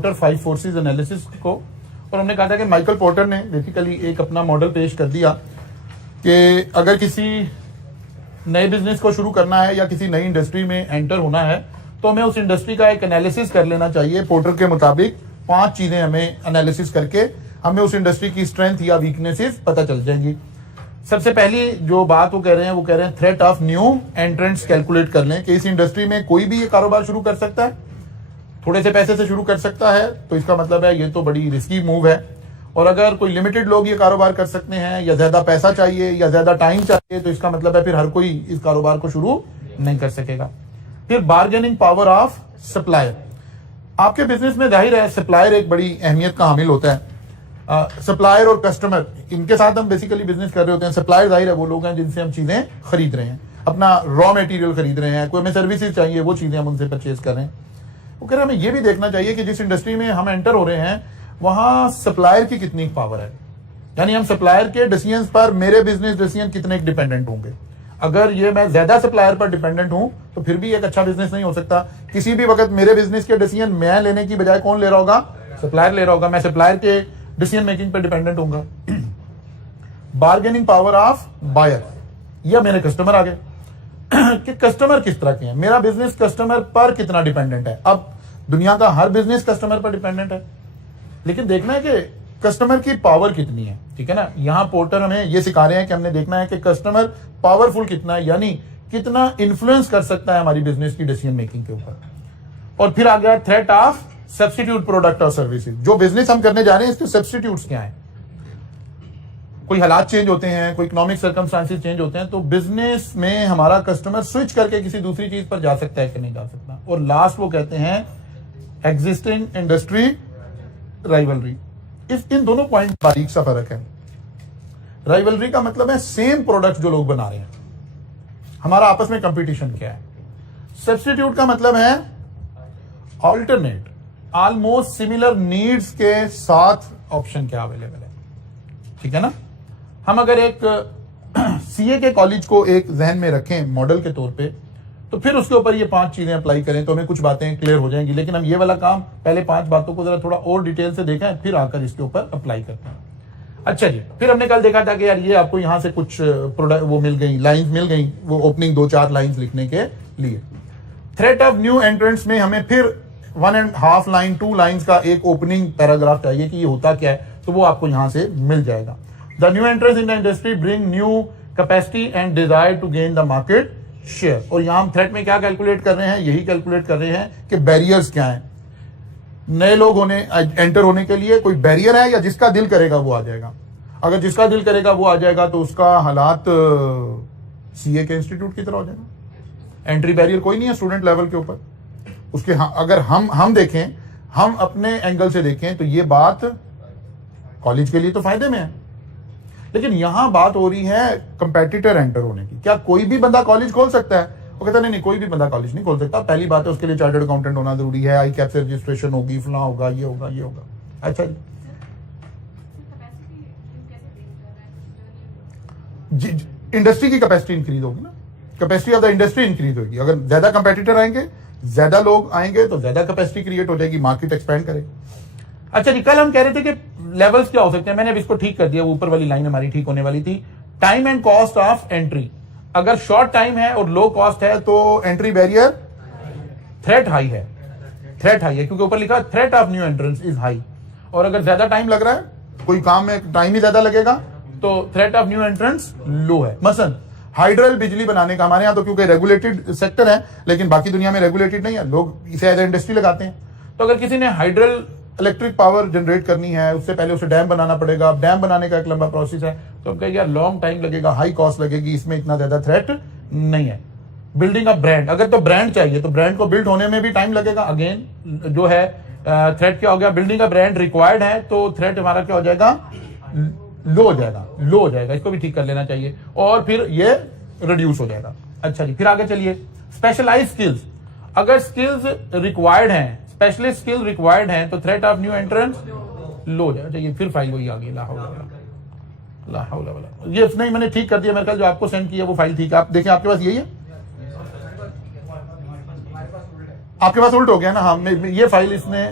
Porter 5 forces analysis को, और हमने कहा था कि माइकल पोर्टर ने बेसिकली एक अपना मॉडल पेश कर दिया कि अगर किसी नए बिजनेस को शुरू करना है या किसी नई इंडस्ट्री में एंटर होना है तो हमें उस इंडस्ट्री का एक एनालिसिस कर लेना चाहिए। पोर्टर के मुताबिक 5 चीजें हमें एनालिसिस करके हमें उस इंडस्ट्री की स्ट्रेंथ या वीकनेसेस पता चल जाएंगी। सबसे पहली जो बात वो कह रहे हैं threat of new entrants calculate कर लें कि इस इंडस्ट्री में कोई भी ये कारोबार शुरू कर सकता है, थोड़े से पैसे से शुरू कर सकता है, तो इसका मतलब है ये तो बड़ी रिस्की मूव है। और अगर कोई लिमिटेड लोग ये कारोबार कर सकते हैं या ज्यादा पैसा चाहिए या ज्यादा टाइम चाहिए, तो इसका मतलब है फिर हर कोई इस कारोबार को शुरू नहीं कर सकेगा। फिर बार्गेनिंग पावर ऑफ सप्लायर। आपके बिजनेस में जाहिर है सप्लायर एक बड़ी अहमियत का हामिल होता है। सप्लायर और कस्टमर, इनके साथ हम बेसिकली बिजनेस कर रहे होते हैं। सप्लायर जाहिर है वो लोग हैं जिनसे हम चीजें खरीद रहे हैं, अपना रॉ मटेरियल खरीद रहे हैं, कोई हमें सर्विसेज चाहिए, वो चीजें हम उनसे परचेज कर रहे हैं। वो कह रहे हैं हमें ये भी देखना चाहिए कि जिस इंडस्ट्री में हम एंटर हो रहे हैं वहां सप्लायर की कितनी पावर है, यानी हम सप्लायर के डिसीजन पर मेरे बिजनेस डिसीजन कितने डिपेंडेंट होंगे। अगर ये मैं ज्यादा सप्लायर पर डिपेंडेंट हूं तो फिर भी एक अच्छा बिजनेस नहीं हो सकता। किसी भी वक्त मेरे बिजनेस के डिसीजन मैं लेने की बजाय कौन ले रहा होगा? सप्लायर ले रहा होगा। मैं सप्लायर के डिसीजन मेकिंग पर डिपेंडेंट होऊंगा। बार्गेनिंग पावर ऑफ बायर, या मेरे कस्टमर आ गए कि कस्टमर किस तरह के हैं, मेरा बिजनेस कस्टमर पर कितना डिपेंडेंट है। अब दुनिया का हर बिजनेस कस्टमर पर डिपेंडेंट है, लेकिन देखना है कि कस्टमर की पावर कितनी है। ठीक है ना, यहां पोर्टर हमें ये सिखा रहे हैं कि हमने देखना है कि कस्टमर पावरफुल कितना है, यानी कितना इन्फ्लुएंस कर सकता है हमारी बिजनेस की डिसीजन मेकिंग के ऊपर। और फिर आ गया थ्रेट ऑफ सब्स्टिट्यूट प्रोडक्ट और सर्विसेज। जो बिजनेस हम करने जा रहे हैं इसके सब्स्टिट्यूट्स क्या है। कोई हालात चेंज होते हैं, कोई इकोनॉमिक सर्कमस्टांसेस चेंज होते हैं, तो बिजनेस में हमारा कस्टमर स्विच करके किसी दूसरी चीज पर जा सकता है कि नहीं जा सकता। और लास्ट वो कहते हैं एग्जिस्टिंग इंडस्ट्री राइवलरी। इन दोनों पॉइंट बारीक सा फर्क है। राइवलरी का मतलब है सेम प्रोडक्ट जो लोग बना रहे हैं, हमारा आपस में कंपटीशन क्या है। सब्स्टिट्यूट का मतलब है ऑल्टरनेट, ऑलमोस्ट सिमिलर नीड्स के साथ ऑप्शन क्या अवेलेबल है। ठीक है ना, हम अगर एक सीए के कॉलेज को एक जहन में रखें मॉडल के तौर पे, तो फिर उसके ऊपर ये 5 चीजें अप्लाई करें तो हमें कुछ बातें क्लियर हो जाएंगी। लेकिन हम ये वाला काम पहले 5 बातों को जरा थोड़ा और डिटेल से देखें, फिर आकर इसके ऊपर अप्लाई करते हैं। अच्छा जी, फिर हमने कल देखा था कि यार ये आपको यहां से कुछ प्रोडक्ट वो मिल गई, लाइंस मिल गई, वो ओपनिंग 2-4 लाइंस लिखने के लिए। थ्रेट ऑफ न्यू एंट्रेंट्स में हमें फिर 1.5 लाइन 2 लाइंस का एक ओपनिंग पैराग्राफ चाहिए कि ये होता क्या है, तो वो आपको यहां से मिल जाएगा। The new entrance in the industry bring new capacity and desire to gain the market share. और यहां हम थ्रेट में क्या कैलकुलेट कर रहे हैं, यही कैलकुलेट कर रहे हैं कि बैरियर्स क्या हैं। नए लोग एंटर होने के लिए कोई बैरियर है या जिसका दिल करेगा वो आ जाएगा। अगर जिसका दिल करेगा वो आ जाएगा तो उसका हालात सीए के इंस्टीट्यूट की तरह हो जाएगा। एंट्री बैरियर कोई नहीं है स्टूडेंट लेवल के ऊपर उसके। अगर हम देखें, हम अपने एंगल से देखें तो ये बात कॉलेज के लिए तो फायदे में है, लेकिन यहां बात हो रही है कंपेटिटर एंटर होने की। क्या कोई भी बंदा कॉलेज खोल सकता है? वो कहता नहीं, कोई भी बंदा कॉलेज नहीं खोल सकता। पहली बात है उसके लिए चार्टर्ड अकाउंटेंट होना जरूरी है, आई कैप से रजिस्ट्रेशन होगी, फला होगा, ये होगा, ये होगा। अच्छा जी, इंडस्ट्री की कैपेसिटी इंक्रीज होगी ना, capacity of the industry increase होगी। अगर ज्यादा कंपेटिटर आएंगे, ज्यादा लोग आएंगे तो ज्यादा कैपेसिटी क्रिएट हो जाएगी, मार्केट एक्सपेंड करेगी। अच्छा जी, कल हम कह रहे थे कि लेवल्स क्या हो सकते हैं, मैंने अब इसको ठीक कर दिया, वो ऊपर वाली लाइन हमारी ठीक होने वाली थी। Time and cost of entry. अगर शॉर्ट टाइम है और लो कॉस्ट है तो एंट्री बैरियर थ्रेट हाई है, थ्रेट हाई है क्योंकि ऊपर लिखा threat of new entrance is high. और अगर ज्यादा टाइम लग रहा है, कोई काम में टाइम ही ज्यादा लगेगा, तो थ्रेट ऑफ न्यू एंट्रेंस लो है। मसलन हाइड्रल बिजली बनाने का, हमारे यहाँ तो क्योंकि रेगुलेटेड सेक्टर है, लेकिन बाकी दुनिया में रेगुलेटेड नहीं है, लोग इसे एज ए इंडस्ट्री लगाते हैं। तो अगर किसी ने हाइड्रल इलेक्ट्रिक पावर जनरेट करनी है, उससे पहले उसे डैम बनाना पड़ेगा। डैम बनाने का एक लंबा प्रोसेस है, तो हम कहेंगे यार लॉन्ग टाइम लगेगा, हाई कॉस्ट लगेगी, इसमें इतना ज्यादा थ्रेट नहीं है। बिल्डिंग अ ब्रांड, अगर तो ब्रांड चाहिए तो ब्रांड को बिल्ड होने में भी टाइम लगेगा। अगेन जो है थ्रेट क्या हो गया, बिल्डिंग अ ब्रांड रिक्वायर्ड है तो थ्रेट हमारा क्या हो जाएगा, लो हो जाएगा, लो हो जाएगा। इसको भी ठीक कर लेना चाहिए और फिर ये रिड्यूस हो जाएगा। अच्छा जी, फिर आगे चलिए। स्पेशलाइज स्किल्स, अगर स्किल्स रिक्वायर्ड हैं, स्पेशलिस्ट स्किल रिक्वायर्ड हैं, तो थ्रेट ऑफ न्यू एंट्रेंस लो हो जाएगा। ये फिर फाइल वही आ गई, ला हौला वला। ये नहीं, मैंने ठीक कर दिया, मेरे ख्याल जो आपको सेंड किया वो फाइल ठीक है। आप देखें आपके पास यही है, आपके पास उल्ट हो गया ना। हाँ, ये फाइल इसने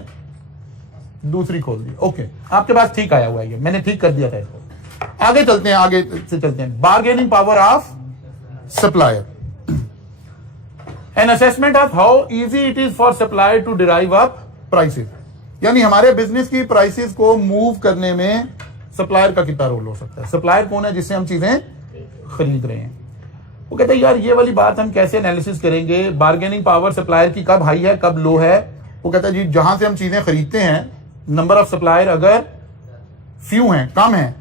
दूसरी खोल दी। ओके, आपके पास ठीक आया हुआ है, ये मैंने ठीक कर दिया था इसको। आगे चलते हैं, आगे से चलते हैं। Bargaining power of supplier, an assessment of how easy it is for supplier to derive up prices, यानी हमारे बिजनेस की प्राइसेस को मूव करने में सप्लायर का कितना रोल हो सकता है। सप्लायर कौन है? जिससे हम चीजें खरीद रहे हैं। वो कहते हैं यार ये वाली बात हम कैसे एनालिसिस करेंगे, बार्गेनिंग पावर सप्लायर की कब हाई है कब लो है। वो कहता है जी जहां से हम चीजें खरीदते हैं, नंबर ऑफ सप्लायर अगर फ्यू हैं, कम है,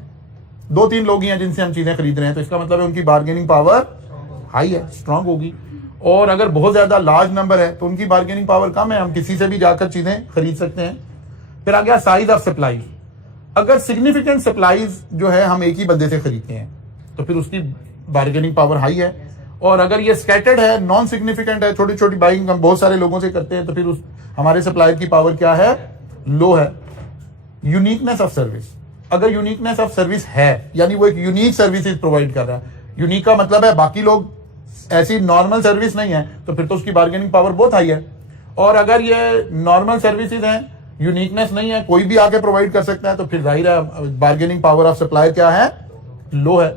2-3 लोग ही हैं जिनसे हम चीजें खरीद रहे हैं, तो इसका मतलब है उनकी बार्गेनिंग पावर हाई है, स्ट्रांग होगी। और अगर बहुत ज्यादा लार्ज नंबर है तो उनकी बार्गेनिंग पावर कम है, हम किसी से भी जाकर चीजें खरीद सकते हैं। फिर आ गया साइज ऑफ सप्लाई, अगर सिग्निफिकेंट सप्लाईज जो है हम एक ही बंदे से खरीदते हैं तो फिर उसकी बार्गेनिंग पावर हाई है। और अगर ये स्कैटर्ड है, नॉन सिग्निफिकेंट है, छोटी छोटी बाइंग हम बहुत सारे लोगों से करते हैं, तो फिर उस हमारे सप्लायर की पावर क्या है? लो है। यूनिकनेस ऑफ सर्विस, अगर यूनिकनेस ऑफ सर्विस है, यानी वो एक यूनिक सर्विसेज प्रोवाइड कर रहा है, यूनिक का मतलब है बाकी लोग ऐसी नॉर्मल सर्विस नहीं है, तो फिर तो उसकी बार्गेनिंग पावर बहुत हाई है। और अगर ये नॉर्मल सर्विसेज हैं, यूनिकनेस नहीं है, कोई भी आके प्रोवाइड कर सकता है, तो फिर जाहिर है बार्गेनिंग पावर ऑफ सप्लायर क्या है? लो है।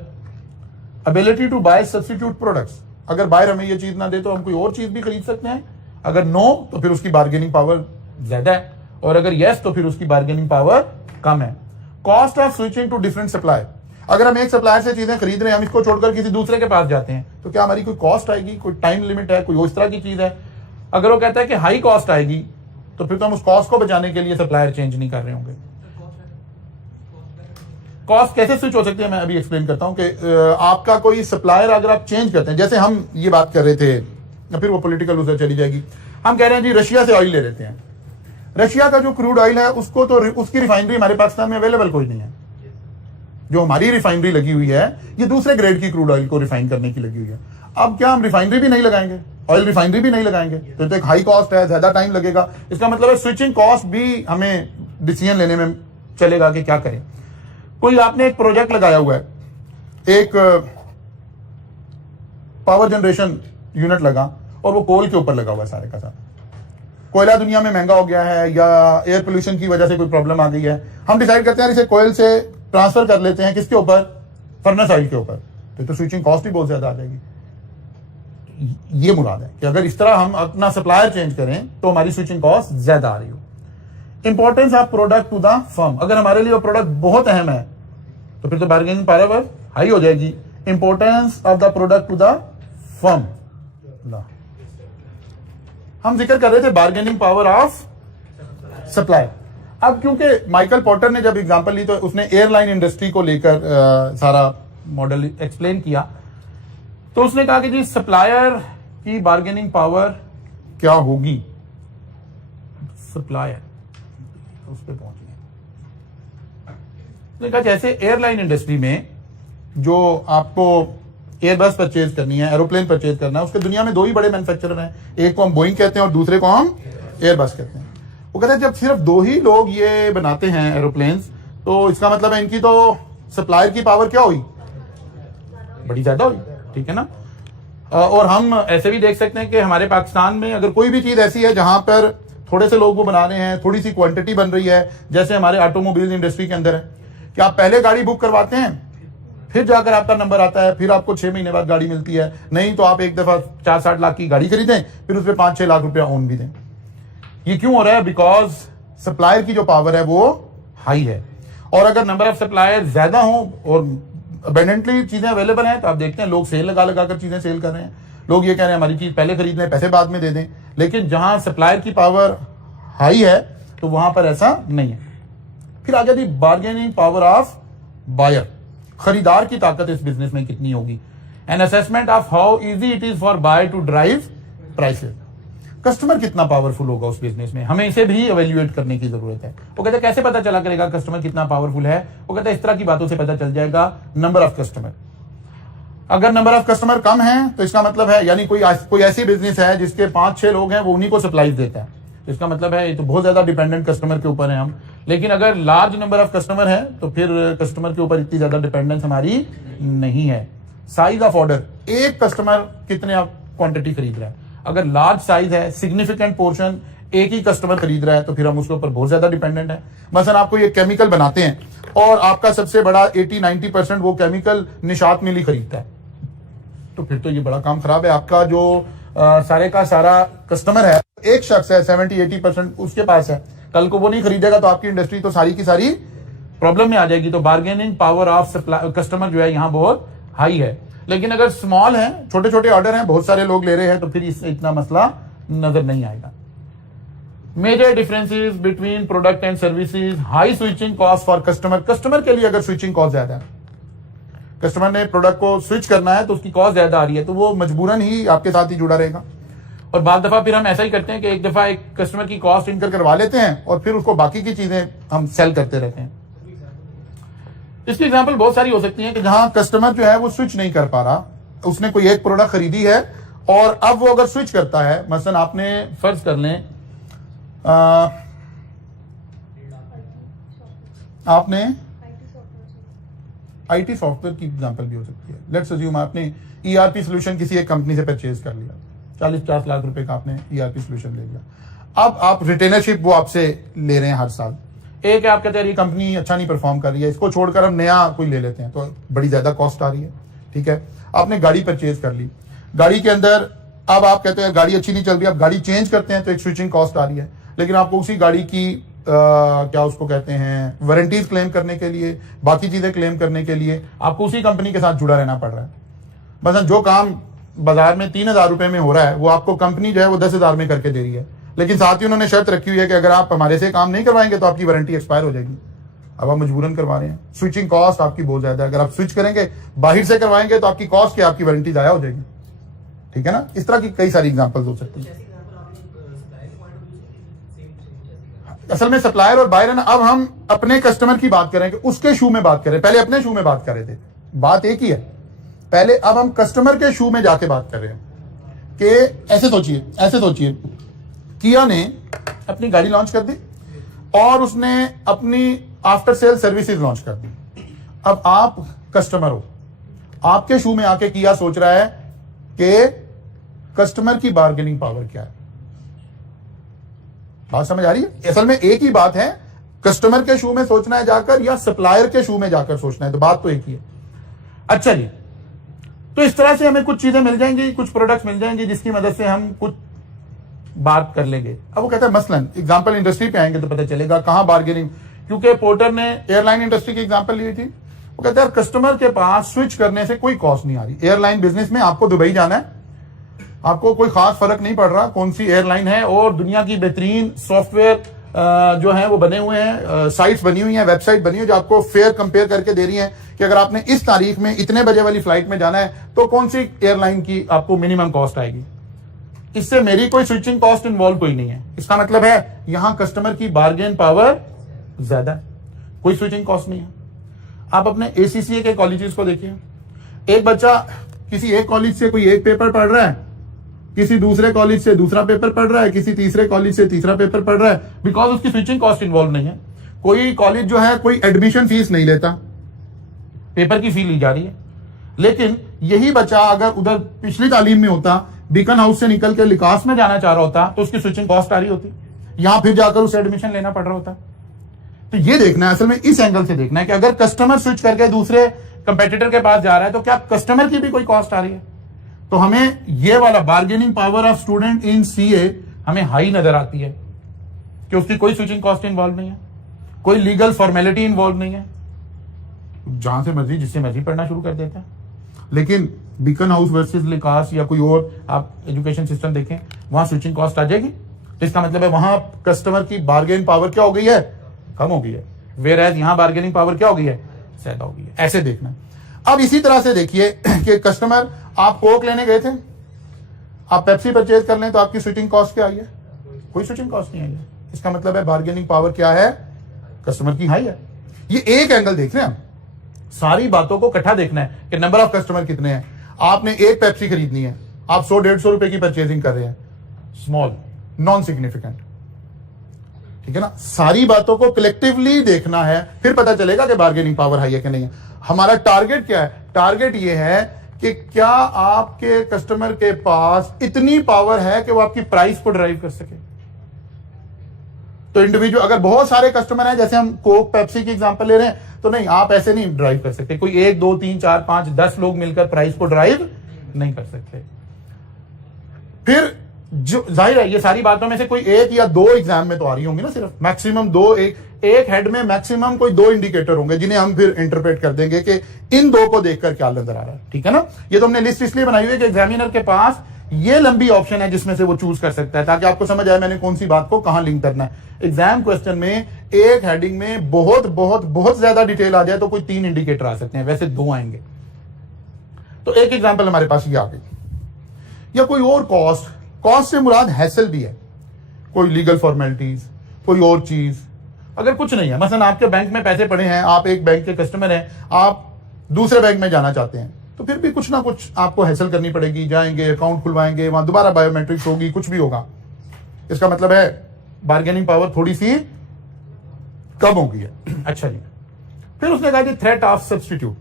Ability to buy substitute products, अगर बायर हमें ये चीज ना दे तो हम कोई और चीज भी खरीद सकते हैं, अगर नो तो फिर उसकी बार्गेनिंग पावर ज्यादा है, और अगर यस तो फिर उसकी बार्गेनिंग पावर कम है। Cost of switching to different supplier, अगर हम एक सप्लायर से चीजें खरीद रहे हैं, हम इसको छोड़कर किसी दूसरे के पास जाते हैं, तो क्या हमारी कोई कॉस्ट आएगी? कोई टाइम लिमिट है? कोई उस तरह की चीज है? अगर वो कहता है कि हाई कॉस्ट आएगी, तो फिर तो हम उस कॉस्ट को बचाने के लिए सप्लायर चेंज नहीं कर रहे होंगे। कॉस्ट कैसे स्विच हो सकती है, मैं अभी एक्सप्लेन करता हूं कि आपका कोई सप्लायर अगर आप चेंज करते हैं, जैसे हम ये बात कर रहे थे, या फिर वो पॉलिटिकल उधर चली जाएगी। हम कह रहे हैं जी रशिया से ऑयल ले लेते हैं, रशिया का जो क्रूड ऑयल है उसको तो उसकी रिफाइनरी हमारे पाकिस्तान में अवेलेबल कोई नहीं है। जो हमारी रिफाइनरी लगी हुई है ये दूसरे ग्रेड की क्रूड ऑयल को रिफाइन करने की लगी हुई है। अब क्या हम रिफाइनरी भी नहीं लगाएंगे, ऑयल रिफाइनरी भी नहीं लगाएंगे, तो एक हाई कॉस्ट है, ज्यादा टाइम लगेगा। इसका मतलब है स्विचिंग कॉस्ट भी हमें डिसीजन लेने में चलेगा कि क्या करें। कोई आपने एक प्रोजेक्ट लगाया हुआ है, एक पावर जनरेशन यूनिट लगा और वो कोल के ऊपर लगा हुआ है सारे का सारा। कोयला दुनिया में महंगा हो गया है या एयर पोल्यूशन की वजह से कोई प्रॉब्लम आ गई है, हम डिसाइड करते हैं इसे कोयल से ट्रांसफर कर लेते हैं, किसके ऊपर? फर्नेस ऑयल के ऊपर। तो स्विचिंग कॉस्ट भी बहुत ज्यादा आ जाएगी। ये मुराद है कि अगर इस तरह हम अपना सप्लायर चेंज करें तो हमारी स्विचिंग कॉस्ट ज्यादा आ रही हो। Importance of product to the firm, अगर हमारे लिए वो प्रोडक्ट बहुत अहम है तो फिर तो बार्गेनिंग पावर हाई हो जाएगी। Importance of the product to the firm, हम जिक्र कर रहे थे बार्गेनिंग पावर ऑफ सप्लाई। अब क्योंकि माइकल पोर्टर ने जब एग्जांपल ली तो उसने एयरलाइन इंडस्ट्री को लेकर सारा मॉडल एक्सप्लेन किया, तो उसने कहा कि जी सप्लायर की बार्गेनिंग पावर क्या होगी। सप्लायर उस पर पहुंच गए, उसने कहा जैसे एयरलाइन इंडस्ट्री में जो आपको एयरबस परचेज करनी है, एरोप्लेन परचेज करना है, उसके दुनिया में 2 ही बड़े मैन्युफैक्चरर हैं, एक को हम बोइंग कहते हैं और दूसरे को हम एयरबस कहते हैं। वो कहते हैं जब सिर्फ 2 ही लोग ये बनाते हैं एरोप्लेन्स, तो इसका मतलब है इनकी तो सप्लायर की पावर क्या हुई? बड़ी ज्यादा हुई, ठीक है ना। और हम ऐसे भी देख सकते हैं कि हमारे पाकिस्तान में अगर कोई भी चीज ऐसी है जहां पर थोड़े से लोग वो बना रहे हैं, थोड़ी सी क्वांटिटी बन रही है, जैसे हमारे ऑटोमोबाइल इंडस्ट्री के अंदर है कि आप पहले गाड़ी बुक करवाते हैं, फिर जाकर आपका नंबर आता है, फिर आपको 6 महीने बाद गाड़ी मिलती है, नहीं तो आप एक दफा 4-60 लाख की गाड़ी खरीदें, फिर उस पर 5-6 लाख रुपया ओन भी दें। ये क्यों हो रहा है? बिकॉज सप्लायर की जो पावर है वो हाई है। और अगर नंबर ऑफ सप्लायर ज्यादा हो और अबेंडेंटली चीजें अवेलेबल हैं, तो आप देखते हैं लोग सेल लगा लगा कर चीजें सेल कर रहे हैं। लोग ये कह रहे हैं हमारी चीज पहले खरीद लें, पैसे बाद में दे दें। लेकिन जहां सप्लायर की पावर हाई है तो वहां पर ऐसा नहीं है। फिर आ जाती बार्गेनिंग पावर ऑफ बायर, खरीदार की ताकत इस बिजनेस में कितनी होगी। An assessment of how easy it is for buyer to drive prices, customer कितना पावरफुल होगा उस बिजनेस में, हमें इसे भी इवेल्युएट करने की जरूरत है। वो कहते हैं कैसे पता चला करेगा कस्टमर कितना पावरफुल है? वो कहते हैं इस तरह की बातों से पता चल जाएगा। नंबर ऑफ कस्टमर, अगर नंबर ऑफ कस्टमर कम है तो इसका मतलब है, यानी कोई ऐसी बिजनेस है जिसके 5-6 लोग हैं, वो उन्हीं को सप्लाई देता है, तो इसका मतलब है ये तो बहुत ज्यादा डिपेंडेंट कस्टमर के ऊपर है हम। लेकिन अगर लार्ज नंबर ऑफ कस्टमर है तो फिर कस्टमर के ऊपर इतनी ज्यादा डिपेंडेंस हमारी नहीं है। साइज ऑफ ऑर्डर, एक कस्टमर कितने आप क्वांटिटी खरीद रहा है, अगर लार्ज साइज है, सिग्निफिकेंट पोर्शन, एक ही कस्टमर खरीद रहा है तो फिर हम उसके ऊपर बहुत ज्यादा डिपेंडेंट है। मसलन आपको ये केमिकल बनाते हैं और आपका सबसे बड़ा 80-90% वो केमिकल निशात मिल ही खरीदता है, तो फिर तो ये बड़ा काम खराब है। आपका जो सारे का सारा कस्टमर है, एक शख्स है 70-80% उसके पास है, कल को वो नहीं खरीदेगा तो आपकी इंडस्ट्री तो सारी की सारी प्रॉब्लम में आ जाएगी। तो bargaining power of supply customer जो है यहाँ बहुत हाई है। लेकिन अगर स्मॉल है, छोटे छोटे ऑर्डर हैं, बहुत सारे लोग ले रहे हैं, तो फिर इससे इतना मसला नजर नहीं आएगा। Major differences between product and services, high switching cost for customer. Customer के लिए अगर स्विचिंग कॉस्ट ज्यादा है, कस्टमर ने प्रोडक्ट को स्विच करना है तो उसकी कॉस्ट ज्यादा आ रही है, तो वो मजबूरन ही आपके साथ ही जुड़ा रहेगा। और बाद दफा फिर हम ऐसा ही करते हैं कि एक दफा एक कस्टमर की कॉस्ट इनकर करवा लेते हैं और फिर उसको बाकी की चीजें हम सेल करते रहते हैं। इसकी एग्जांपल बहुत सारी हो सकती है कि जहां कस्टमर जो है वो स्विच नहीं कर पा रहा, उसने कोई एक प्रोडक्ट खरीदी है और अब वो अगर स्विच करता है, मसलन आपने फर्ज कर लें आपने आईटी सॉफ्टवेयर की एग्जांपल भी हो सकती है। लेट्स अज्यूम आपने ईआरपी सोल्यूशन किसी एक कंपनी से परचेज कर लिया, 40-50 लाख रुपए का आपने ईआरपी सोल्यूशन ले लिया। अब आप रिटेनरशिप वो आपसे ले रहे हैं हर साल। एक है आप कहते हैं ये कंपनी अच्छा नहीं परफॉर्म कर रही है, इसको छोड़कर हम नया कोई ले लेते हैं, तो बड़ी ज्यादा कॉस्ट आ रही है। ठीक है, आपने गाड़ी परचेज कर ली, गाड़ी के अंदर अब आप कहते हैं गाड़ी अच्छी नहीं चल रही, आप गाड़ी चेंज करते हैं तो एक स्विचिंग कॉस्ट आ रही है। लेकिन आपको उसी गाड़ी की क्या उसको कहते हैं वारंटीज क्लेम करने के लिए, बाकी चीजें क्लेम करने के लिए आपको उसी कंपनी के साथ जुड़ा रहना पड़ रहा है। मतलब जो काम बाजार में 3,000 रुपए में हो रहा है वो आपको कंपनी जो है वो 10,000 में करके दे रही है, लेकिन साथ ही उन्होंने शर्त रखी हुई है कि अगर आप हमारे से काम नहीं करवाएंगे तो आपकी वारंटी एक्सपायर हो जाएगी। अब आप मजबूरन करवा रहे हैं, स्विचिंग कॉस्ट आपकी बहुत ज्यादा है। अगर आप स्विच करेंगे बाहर से करवाएंगे तो आपकी कॉस्ट की आपकी वारंटी जाया हो जाएगी। ठीक है ना, इस तरह की कई सारी एग्जांपल्स हो सकती है। असल में सप्लायर और बायर है ना, अब हम अपने कस्टमर की बात करें कि उसके शू में बात करें, पहले अपने शू में बात कर रहे थे, बात एक ही है। पहले अब हम कस्टमर के शू में जाके बात कर रहे हैं कि ऐसे सोचिए किया ने अपनी गाड़ी लॉन्च कर दी और उसने अपनी आफ्टर सेल सर्विसेज लॉन्च कर दी। अब आप कस्टमर हो, आपके शू में आके किया सोच रहा है कि कस्टमर की बार्गेनिंग पावर क्या है। बात समझ आ रही है? असल में एक ही बात है, कस्टमर के शू में सोचना है जाकर या सप्लायर के शू में जाकर सोचना है, तो बात तो एक ही है। अच्छा जी, तो इस तरह से हमें कुछ चीजें मिल जाएंगी, कुछ प्रोडक्ट्स मिल जाएंगे जिसकी मदद से हम कुछ बात कर लेंगे। अब वो कहता है मसलन एग्जांपल इंडस्ट्री पे आएंगे तो पता चलेगा कहां बार्गेनिंग, क्योंकि पोर्टर ने एयरलाइन इंडस्ट्री की एग्जांपल ली थी। वो कहता है कस्टमर के पास स्विच करने से कोई कॉस्ट नहीं आ रही। एयरलाइन बिजनेस में आपको दुबई जाना है, आपको कोई खास फर्क नहीं पड़ रहा कौन सी एयरलाइन है, और दुनिया की बेहतरीन सॉफ्टवेयर जो है वो बने हुए हैं, साइट्स बनी हुई हैं, वेबसाइट बनी हुई है जो आपको फेयर कंपेयर करके दे रही हैं कि अगर आपने इस तारीख में इतने बजे वाली फ्लाइट में जाना है तो कौन सी एयरलाइन की आपको मिनिमम कॉस्ट आएगी। इससे मेरी कोई स्विचिंग कॉस्ट इन्वॉल्व कोई नहीं है। इसका मतलब है यहां कस्टमर की बार्गेन पावर ज्यादा है, कोई स्विचिंग कॉस्ट नहीं है। आप अपने ACCA के कॉलेजेस को देखिए, एक बच्चा किसी एक कॉलेज से कोई एक पेपर पढ़ रहा है, किसी दूसरे कॉलेज से दूसरा पेपर पढ़ रहा है, किसी तीसरे कॉलेज से तीसरा पेपर पढ़ रहा है, बिकॉज उसकी स्विचिंग कॉस्ट इन्वॉल्व नहीं है। कोई कॉलेज जो है कोई एडमिशन फीस नहीं लेता, पेपर की फी ली जा रही है। लेकिन यही बच्चा अगर उधर पिछली तालीम में होता, बीकन हाउस से निकल के लिकास में जाना चाह रहा होता, तो उसकी स्विचिंग कॉस्ट आ रही होती, यहां फिर जाकर उसे एडमिशन लेना पड़ रहा होता। तो ये देखना है, असल में इस एंगल से देखना है कि अगर कस्टमर स्विच करके दूसरे कंपेटिटर के पास जा रहा है तो क्या कस्टमर की भी कोई कॉस्ट आ रही है। तो हमें ये वाला bargaining power of student in CA हमें हाई नजर आती है कि उसकी कोई स्विचिंग कॉस्ट इन्वॉल्व नहीं है, कोई लीगल फॉर्मेलिटी इन्वॉल्व नहीं है, जहां से मर्जी जिससे मर्जी पढ़ना शुरू कर देता है। लेकिन बीकन हाउस वर्सेस लिकास या कोई और आप एजुकेशन सिस्टम देखें, वहां स्विचिंग कॉस्ट आ जाएगी, तो इसका मतलब है वहां कस्टमर की बार्गेन पावर क्या हो गई है, कम हो गई है। वेयर एज यहां बार्गेनिंग पावर क्या हो गई है, ज्यादा हो गई है। ऐसे देखना। अब इसी तरह से देखिए कि कस्टमर, आप कोक लेने गए थे, आप पेप्सी परचेज कर लें तो आपकी स्विचिंग कॉस्ट क्या आई है, कोई स्विचिंग कॉस्ट नहीं आई है। इसका मतलब है बार्गेनिंग पावर क्या है, कस्टमर की हाई है। ये एक एंगल देख रहे हैं हम, सारी बातों को इकट्ठा देखना है कि नंबर ऑफ कस्टमर कितने हैं। आपने एक पेप्सी खरीदनी है, आप 100-150 रुपए की परचेजिंग कर रहे हैं, स्मॉल, नॉन सिग्निफिकेंट। ठीक है ना, सारी बातों को कलेक्टिवली देखना है, फिर पता चलेगा कि बार्गेनिंग पावर हाई है कि नहीं है। हमारा टारगेट क्या है, टारगेट ये है कि क्या आपके कस्टमर के पास इतनी पावर है कि वो आपकी प्राइस को ड्राइव कर सके। तो इंडिविजुअल अगर बहुत सारे कस्टमर हैं, जैसे हम कोक पेप्सी की एग्जांपल ले रहे हैं, तो नहीं, आप ऐसे नहीं ड्राइव कर सकते। कोई 1 2 3 4 5 10 लोग मिलकर प्राइस को ड्राइव नहीं कर सकते। फिर जो जाहिर है ये सारी बातों में से कोई एक या दो एग्जाम में तो आ रही होंगी ना, सिर्फ मैक्सिमम दो, एक हेड में मैक्सिमम कोई 2 इंडिकेटर होंगे जिन्हें हम फिर इंटरप्रेट कर देंगे कि इन दो को देखकर क्या नजर आ रहा है, ठीक है ना। ये तो हमने लिस्ट इसलिए बनाई हुई है कि एग्जामिनर के पास ये लंबी ऑप्शन है जिसमें से वो चूज कर सकता है, ताकि आपको समझ आए मैंने कौन सी बात को कहां लिंक करना है। एग्जाम क्वेश्चन में एक हेडिंग में बहुत बहुत बहुत ज्यादा डिटेल आ जाए तो कोई 3 इंडिकेटर आ सकते हैं, वैसे 2 आएंगे। तो एक एग्जाम्पल हमारे पास ये आ गई, या कोई और कॉस्ट से मुराद हैसल भी है, कोई लीगल फॉर्मेलिटीज, कोई और चीज। अगर कुछ नहीं है, मसलन आपके बैंक में पैसे पड़े हैं, आप एक बैंक के कस्टमर हैं, आप दूसरे बैंक में जाना चाहते हैं, तो फिर भी कुछ ना कुछ आपको हैसल करनी पड़ेगी, जाएंगे अकाउंट खुलवाएंगे, वहां दोबारा बायोमेट्रिक्स होगी, कुछ भी होगा। इसका मतलब है बार्गेनिंग पावर थोड़ी सी कम होगी है। अच्छा जी, फिर उसने कहा कि थ्रेट ऑफ सब्स्टिट्यूट।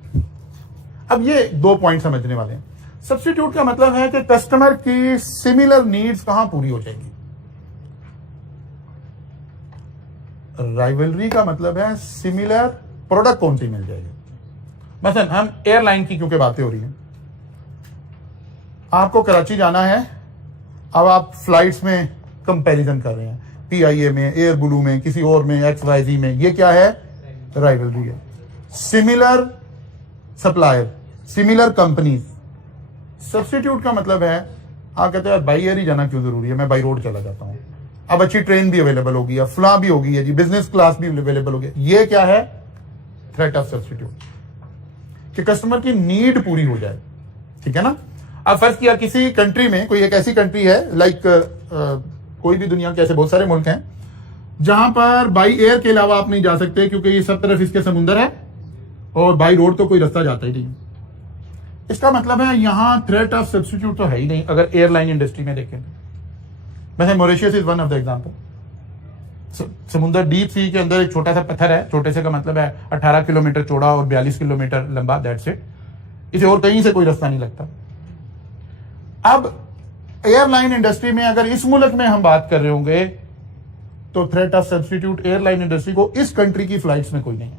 अब ये 2 पॉइंट समझने वाले हैं। सब्स्टिट्यूट का मतलब है कि कस्टमर की सिमिलर नीड्स कहां पूरी हो जाएंगी। राइवलरी का मतलब है सिमिलर प्रोडक्ट कौन सी मिल जाएगी। मसलन हम एयरलाइन की क्योंकि बातें हो रही हैं, आपको कराची जाना है, अब आप फ्लाइट्स में कंपैरिजन कर रहे हैं, PIA में, एयर ब्लू में, किसी और में, XYZ में, ये क्या है, राइवलरी है। Similar supplier, similar companies. Substitute का मतलब है आप कहते हैं बाई एयर ही जाना क्यों जरूरी है, मैं बाई रोड चला जाता हूं, अब अच्छी ट्रेन भी अवेलेबल होगी, या फ्ला भी होगी है जी, बिजनेस क्लास भी अवेलेबल होगी। ये क्या है, थ्रेट ऑफ सब्स्टिट्यूट, कि कस्टमर की नीड पूरी हो जाए, ठीक है ना। अब फर्ज किया किसी कंट्री में, कोई एक ऐसी कंट्री है लाइक कोई भी दुनिया के ऐसे बहुत सारे मुल्क हैं जहां पर बाई एयर के अलावा आप नहीं जा सकते, क्योंकि ये सब तरफ इसके समुंदर है और बाई रोड तो कोई रास्ता जाता ही नहीं। इसका मतलब है यहां थ्रेट ऑफ सब्स्टिट्यूट तो है ही नहीं। अगर एयरलाइन इंडस्ट्री में देखें, वैसे Mauritius is one of the example. समुद्र डीप सी के अंदर एक छोटा सा पत्थर है, छोटे से का मतलब है 18 किलोमीटर चौड़ा और 42 किलोमीटर लंबा, दैट्स इट। इसे और कहीं से कोई रास्ता नहीं लगता। अब एयरलाइन इंडस्ट्री में अगर इस मुल्क में हम बात कर रहे होंगे तो threat of substitute airline industry को इस कंट्री की फ्लाइट्स में कोई नहीं है।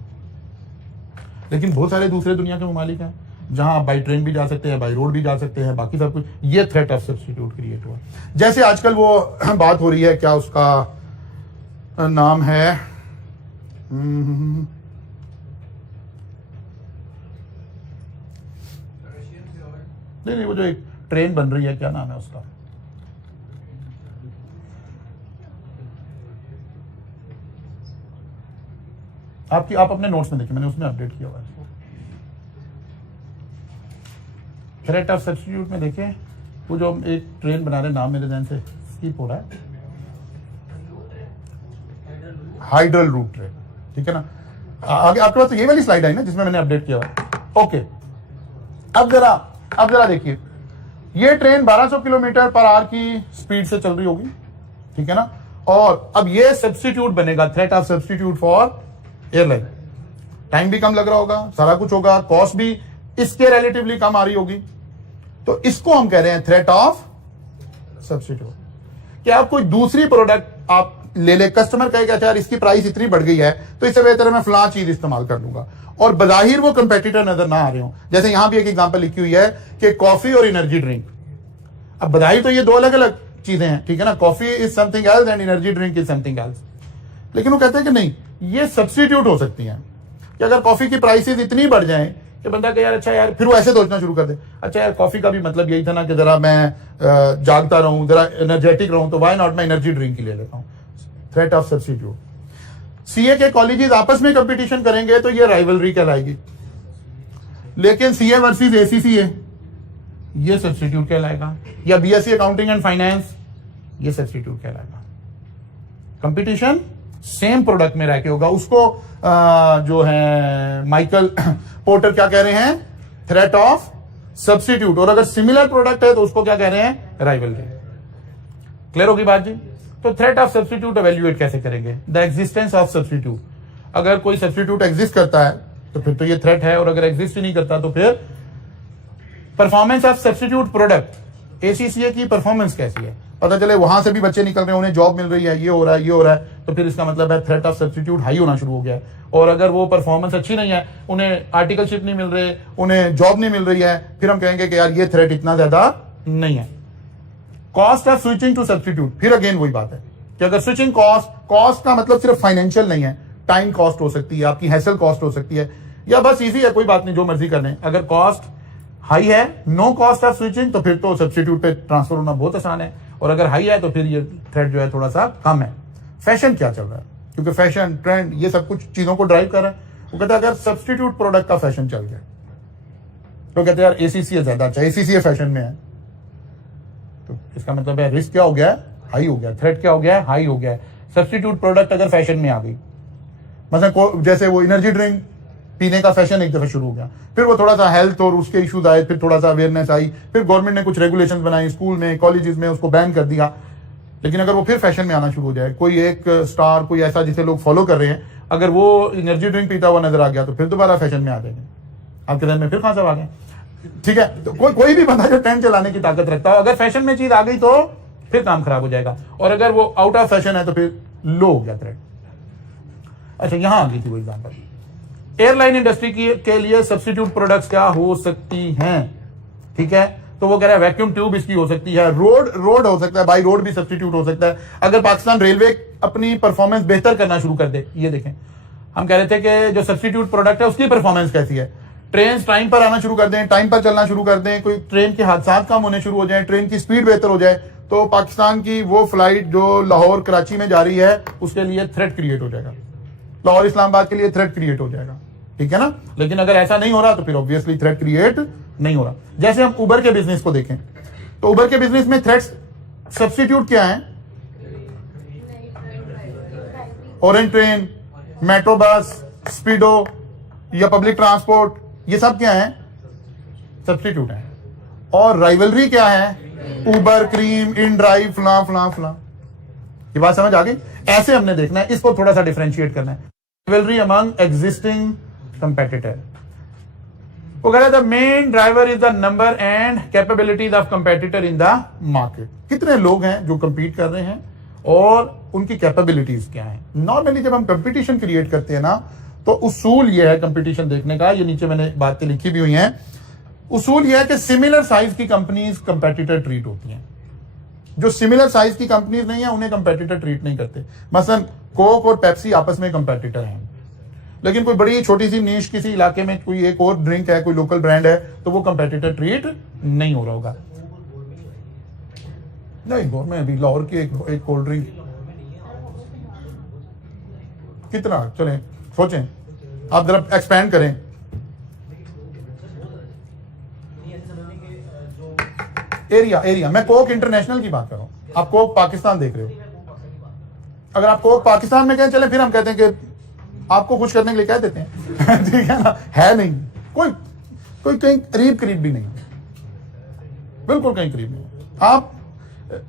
लेकिन बहुत सारे दूसरे दुनिया के ममालिक हैं जहां आप बाई ट्रेन भी जा सकते हैं, बाई रोड भी जा सकते हैं, बाकी सब कुछ। ये थ्रेट ऑफ सब्स्टिट्यूट क्रिएट हुआ। जैसे आजकल वो बात हो रही है, क्या उसका नाम है, नहीं, वो जो एक ट्रेन बन रही है, क्या नाम है उसका, आप अपने नोट्स में देखिए, मैंने उसमें अपडेट किया हुआ है। थ्रेट ऑफ सब्स्टिट्यूट में देखें, वो जो हम एक ट्रेन बना रहे, नाम मेरे ध्यान से स्किप हो रहा है, हाइड्रल रूट ट्रेन, ठीक है ना। आगे आपके पास तो ये वाली स्लाइड आई ना जिसमें मैंने अपडेट किया हुआ। ओके, अब जरा देखिए, ये ट्रेन 1200 किलोमीटर पर आवर की स्पीड से चल रही होगी, ठीक है ना। और अब ये सब्स्टिट्यूट बनेगा, threat of substitute for airline. Time भी कम लग रहा होगा, सारा कुछ होगा, कॉस्ट भी इसके रिलेटिवली कम आ रही होगी। तो इसको हम कह रहे हैं थ्रेट ऑफ सब्स्टिट्यूट। कि आप कोई दूसरी प्रोडक्ट आप ले ले, कस्टमर कहेगा यार इसकी प्राइस इतनी बढ़ गई है तो इससे बेहतर मैं फलां चीज इस्तेमाल कर लूंगा, और बजाहिर वो कंपेटिटर नजर ना आ रहे हो। जैसे यहां भी एक एग्जांपल लिखी हुई है कि कॉफी और एनर्जी ड्रिंक। अब बजाहिर तो ये 2 अलग अलग चीजें हैं, ठीक है ना। Coffee is something else and energy drink is something else. लेकिन वो कहते हैं कि नहीं, ये सब्स्टिट्यूट हो सकती हैं। कि अगर कॉफी की प्राइसेस इतनी बढ़ जाएं कि बंदा कहे यार अच्छा यार, फिर वो ऐसे सोचना शुरू कर दे, अच्छा यार कॉफी का भी मतलब यही था ना कि जरा मैं जागता रहूं, जरा एनर्जेटिक रहूं, तो वाई नॉट मैं एनर्जी ड्रिंक ही ले लेता हूं। Threat of substitute. सीए के कॉलेजेस आपस में कंपटीशन करेंगे तो ये राइवलरी कहलाएगी, लेकिन सीए वर्सेस एसीसीए ये सब्स्टिट्यूट कहलाएगा, या बीएससी अकाउंटिंग एंड फाइनेंस ये सब्स्टिट्यूट कहलाएगा। कंपटीशन सेम प्रोडक्ट में रह के होगा। उसको जो है माइकल पोर्टर क्या कह रहे हैं, थ्रेट ऑफ सब्स्टिट्यूट। और अगर सिमिलर प्रोडक्ट है तो उसको क्या कह रहे हैं, राइवलरी। क्लियर होगी बात जी। तो थ्रेट ऑफ सब्स्टिट्यूट एवेल्युएट कैसे करेंगे, द एग्जिस्टेंस ऑफ सब्स्टिट्यूट। अगर कोई सब्स्टिट्यूट एग्जिस्ट करता है तो फिर तो ये थ्रेट है, और अगर एग्जिस्ट ही नहीं करता तो फिर performance of substitute product, ACCA की परफॉर्मेंस कैसी है। पता चले वहां से भी बच्चे निकल रहे हैं, उन्हें जॉब मिल रही है, ये हो रहा है, ये हो रहा है, तो फिर इसका मतलब है थ्रेट ऑफ सब्स्टिट्यूट हाई होना शुरू हो गया है। और अगर वो परफॉर्मेंस अच्छी नहीं है, उन्हें आर्टिकलशिप नहीं मिल रही, उन्हें जॉब नहीं मिल रही है, फिर हम कहेंगे कि यार ये थ्रेट इतना ज्यादा नहीं है। Cost of switching to substitute, फिर अगेन वही बात है कि अगर स्विचिंग कॉस्ट का मतलब सिर्फ फाइनेंशियल नहीं है, टाइम कॉस्ट हो सकती है, आपकी हैसल कॉस्ट हो सकती है, या बस इजी है कोई बात नहीं जो मर्जी कर लें। अगर कॉस्ट हाई है, नो कॉस्ट ऑफ स्विचिंग, तो फिर तो सब्स्टिट्यूट पे ट्रांसफर होना बहुत आसान है, और अगर हाई है तो फिर ये थ्रेट जो है थोड़ा सा कम है। फैशन क्या चल रहा है, क्योंकि फैशन ट्रेंड ये सब कुछ चीजों को ड्राइव कर रहा है। वो कहता है अगर सब्स्टिट्यूट प्रोडक्ट का फैशन चल गया तो कहते हैं यार एसीसी ज्यादा अच्छा, एसीसी फैशन में है, तो इसका मतलब है रिस्क क्या हो गया है, हाई हो गया, थ्रेट क्या हो गया है, हाई हो गया है। सब्स्टिट्यूट प्रोडक्ट अगर फैशन में आ गई, मतलब जैसे वो एनर्जी ड्रिंक पीने का फैशन एक दफा शुरू हो गया, फिर वो थोड़ा सा हेल्थ और उसके इश्यूज आए, फिर थोड़ा सा अवेयरनेस आई, फिर गवर्नमेंट ने कुछ रेगुलेशंस बनाई, स्कूल में कॉलेजेस में उसको बैन कर दिया। लेकिन अगर वो फिर फैशन में आना शुरू हो जाए, कोई एक स्टार कोई ऐसा जिसे लोग फॉलो कर रहे हैं, अगर वो एनर्जी ड्रिंक पीता हुआ नजर आ गया तो फिर दोबारा फैशन में आ जाएंगे, आपके ध्यान में फिर कहां से आ गए। ठीक है, तो कोई भी बंदा जो ट्रेंड चलाने की ताकत रखता हो, अगर फैशन में चीज आ गई तो फिर काम खराब हो जाएगा, और अगर वो आउट ऑफ फैशन है तो फिर लो हो गया थ्रेट। अच्छा, यहां आ गई थी वो एग्जाम्पल। एयरलाइन इंडस्ट्री के लिए सब्स्टिट्यूट प्रोडक्ट्स क्या हो सकती हैं, ठीक है, तो वो कह रहा है वैक्यूम ट्यूब इसकी हो सकती है, रोड हो सकता है, बाई रोड भी सब्स्टिट्यूट हो सकता है। अगर पाकिस्तान रेलवे अपनी परफॉर्मेंस बेहतर करना शुरू कर दे, ये देखें हम कह रहे थे कि जो सब्स्टिट्यूट प्रोडक्ट है उसकी परफॉर्मेंस कैसी है, ट्रेन टाइम पर आना शुरू कर दें, टाइम पर चलना शुरू कर दें, कोई ट्रेन के हादसा कम होने शुरू हो जाए, ट्रेन की स्पीड बेहतर हो जाए, तो पाकिस्तान की वो फ्लाइट जो लाहौर कराची में जा रही है उसके लिए थ्रेट क्रिएट हो जाएगा, लाहौर इस्लामाबाद के लिए थ्रेट क्रिएट हो जाएगा, ठीक है ना। लेकिन अगर ऐसा नहीं हो रहा तो फिर ऑब्वियसली थ्रेट क्रिएट नहीं हो रहा। जैसे हम उबर के बिजनेस को देखें, तो उबर के बिजनेस में थ्रेट्स सब्स्टिट्यूट क्या है, ऑरेंज ट्रेन, मेट्रो बस, स्पीडो या पब्लिक ट्रांसपोर्ट, ये सब क्या है, सब्स्टिट्यूट है। और राइवलरी क्या है, उबर, क्रीम, इन ड्राइव, फला फला फला। ये बात समझ आ गई। ऐसे हमने देखना है, इसको थोड़ा सा डिफरेंशिएट करना है। राइवलरी अमंग एग्जिस्टिंग कंपेटिटर, वो कह रहा था main driver is the number and capabilities of competitor in the market. कितने लोग हैं जो कंपीट कर रहे हैं और उनकी कैपेबिलिटीज क्या है। नॉर्मली जब हम कंपटीशन क्रिएट करते हैं ना, तो उसूल यह है कंपटीशन देखने का, ये नीचे मैंने बातें लिखी भी हुई हैं, उसूल यह है कि सिमिलर साइज की कंपनीज कंपेटिटर ट्रीट होती हैं। जो सिमिलर साइज की कंपनीज नहीं है उन्हें कंपेटिटर ट्रीट नहीं करते। मसलन कोक और पेप्सी आपस में कंपेटिटर हैं, लेकिन कोई बड़ी छोटी सी नीश किसी इलाके में कोई एक और ड्रिंक है, कोई लोकल ब्रांड है, तो वो कंपेटिटर ट्रीट नहीं हो रहा होगा। नहीं, गोर में अभी लाहौर की एक कोल्ड ड्रिंक कितना, चलें सोचें, आप जरा एक्सपैंड करें। एरिया मैं कोक इंटरनेशनल की बात कर रहा हूं, आप कोक पाकिस्तान देख रहे हो। अगर आप कोक पाकिस्तान में कहें चले, फिर हम कहते हैं कि आपको कुछ करने के लिए कह देते हैं ठीक है ना, है नहीं कोई कहीं करीब भी नहीं, बिल्कुल कहीं करीब नहीं। आप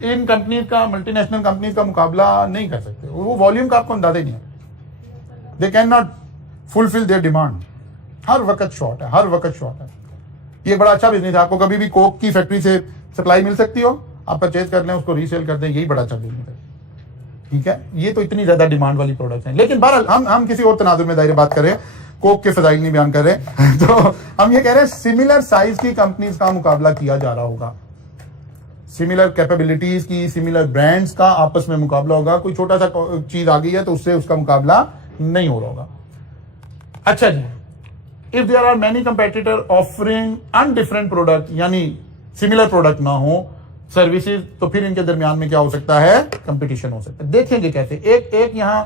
इन कंपनी का, मल्टीनेशनल कंपनी का मुकाबला नहीं कर सकते, वो वॉल्यूम का आपको अंदाजा ही नहीं है। They can not fulfil their demand, हर वक्त शॉर्ट है, हर वक्त शॉर्ट है। ये बड़ा अच्छा बिजनेस है, आपको कभी भी कोक की फैक्ट्री से सप्लाई मिल सकती हो, आप परचेज कर लें, उसको रीसेल कर दें, यही बड़ा अच्छा बिजनेस है, ठीक है। ये तो इतनी ज्यादा डिमांड वाली प्रोडक्ट्स हैं। लेकिन बहरहाल हम किसी और तनाजुर में दायरे बात करें, कोक के फजाइल नहीं बयान कर रहे तो हम ये कह रहे हैं सिमिलर साइज की कंपनीज का मुकाबला किया जा रहा होगा, सिमिलर कैपेबिलिटीज की, सिमिलर ब्रांड्स का आपस में मुकाबला होगा। कोई छोटा सा चीज आ गई है तो उससे उसका मुकाबला नहीं हो रहा होगा। अच्छा जी, if there are many competitor offering undifferentiated product, यानी सिमिलर प्रोडक्ट ना हो, सर्विसेज, तो फिर इनके दरमियान में क्या हो सकता है, कंपटीशन हो सकता है। देखेंगे कैसे। एक यहां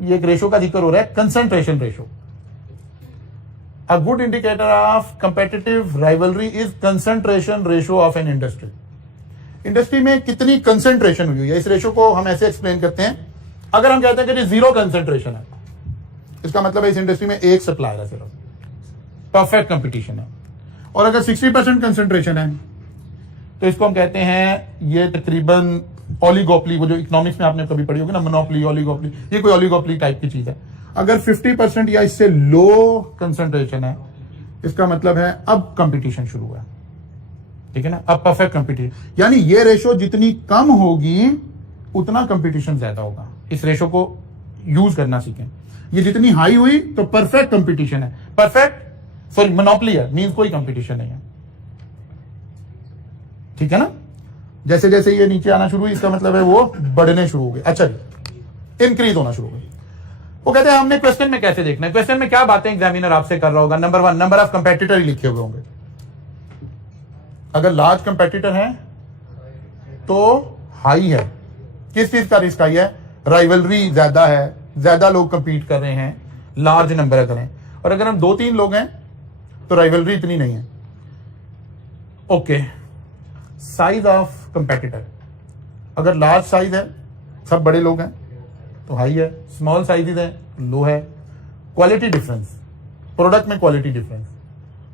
ये एक रेशो का जिक्र हो रहा है, concentration ratio. A good indicator of competitive rivalry is concentration ratio of an industry. Industry में कितनी कंसंट्रेशन हुई है, इस रेशो को हम ऐसे एक्सप्लेन करते हैं। अगर हम कहते हैं कि जीरो कंसंट्रेशन है, इसका मतलब है इस इंडस्ट्री में एक सप्लायर है, सिर्फ परफेक्ट कंपटीशन है। और अगर 60% कंसंट्रेशन है तो इसको हम कहते हैं ये तकरीबन ओलिगोपली, वो जो इकोनॉमिक्स में आपने कभी पढ़ी होगी ना, मोनोपोली, ओलिगोपली, ये कोई ओलिगोपली टाइप की चीज है। अगर 50% या इससे लो कंसंट्रेशन है, इसका मतलब है अब कंपटीशन शुरू हुआ है, ठीक है ना। अब परफेक्ट कंपटीशन, यानी ये रेशो जितनी कम होगी उतना कंपटीशन ज्यादा होगा। इस रेशो को यूज करना सीखें। ये जितनी हाई हुई तो परफेक्ट कंपटीशन है, परफेक्ट सॉरी मोनोपोली है, मींस कोई कंपटीशन नहीं है, ठीक है ना। जैसे जैसे ये नीचे आना शुरू हुई इसका मतलब है वो बढ़ने शुरू हो गए, अच्छा इंक्रीज होना शुरू हो गए। वो कहते हैं हमने क्वेश्चन में कैसे देखना है, क्वेश्चन में क्या बातें एग्जामिनर आपसे कर रहा होगा। नंबर 1 नंबर ऑफ कंपेटिटर ही लिखे हुए होंगे। अगर लार्ज कंपेटिटर है तो हाई है, किस चीज का रिस्क हाई है, राइवलरी ज्यादा है, ज्यादा लोग कंपीट कर रहे हैं, लार्ज नंबर अगर हैं। और अगर हम 2-3 लोग हैं तो राइवलरी इतनी नहीं है। ओके, साइज ऑफ कंपेटिटर, अगर लार्ज साइज है, सब बड़े लोग हैं तो हाई है, स्मॉल साइज है लो है। क्वालिटी डिफरेंस, प्रोडक्ट में quality difference,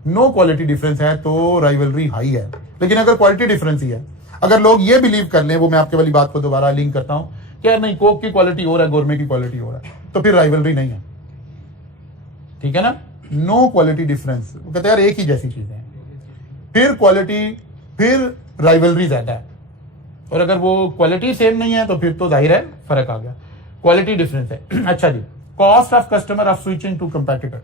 no quality difference है तो राइवलरी हाई है। लेकिन अगर क्वालिटी डिफरेंस ही है, अगर लोग ये बिलीव कर लें, वो मैं आपके वाली बात को दोबारा लिंक करता हूं कि यार नहीं कोक की क्वालिटी हो रहा है, गोरमे की क्वालिटी हो रहा है, तो फिर राइवलरी नहीं है, ठीक है ना। नो क्वालिटी डिफरेंस, वो कहते हैं यार एक ही जैसी चीजें हैं, फिर क्वालिटी, फिर राइवलरी ज्यादा है। और अगर वो क्वालिटी सेम नहीं है तो फिर तो जाहिर है फर्क आ गया, क्वालिटी डिफरेंस है। अच्छा जी, cost of customer of switching to competitor,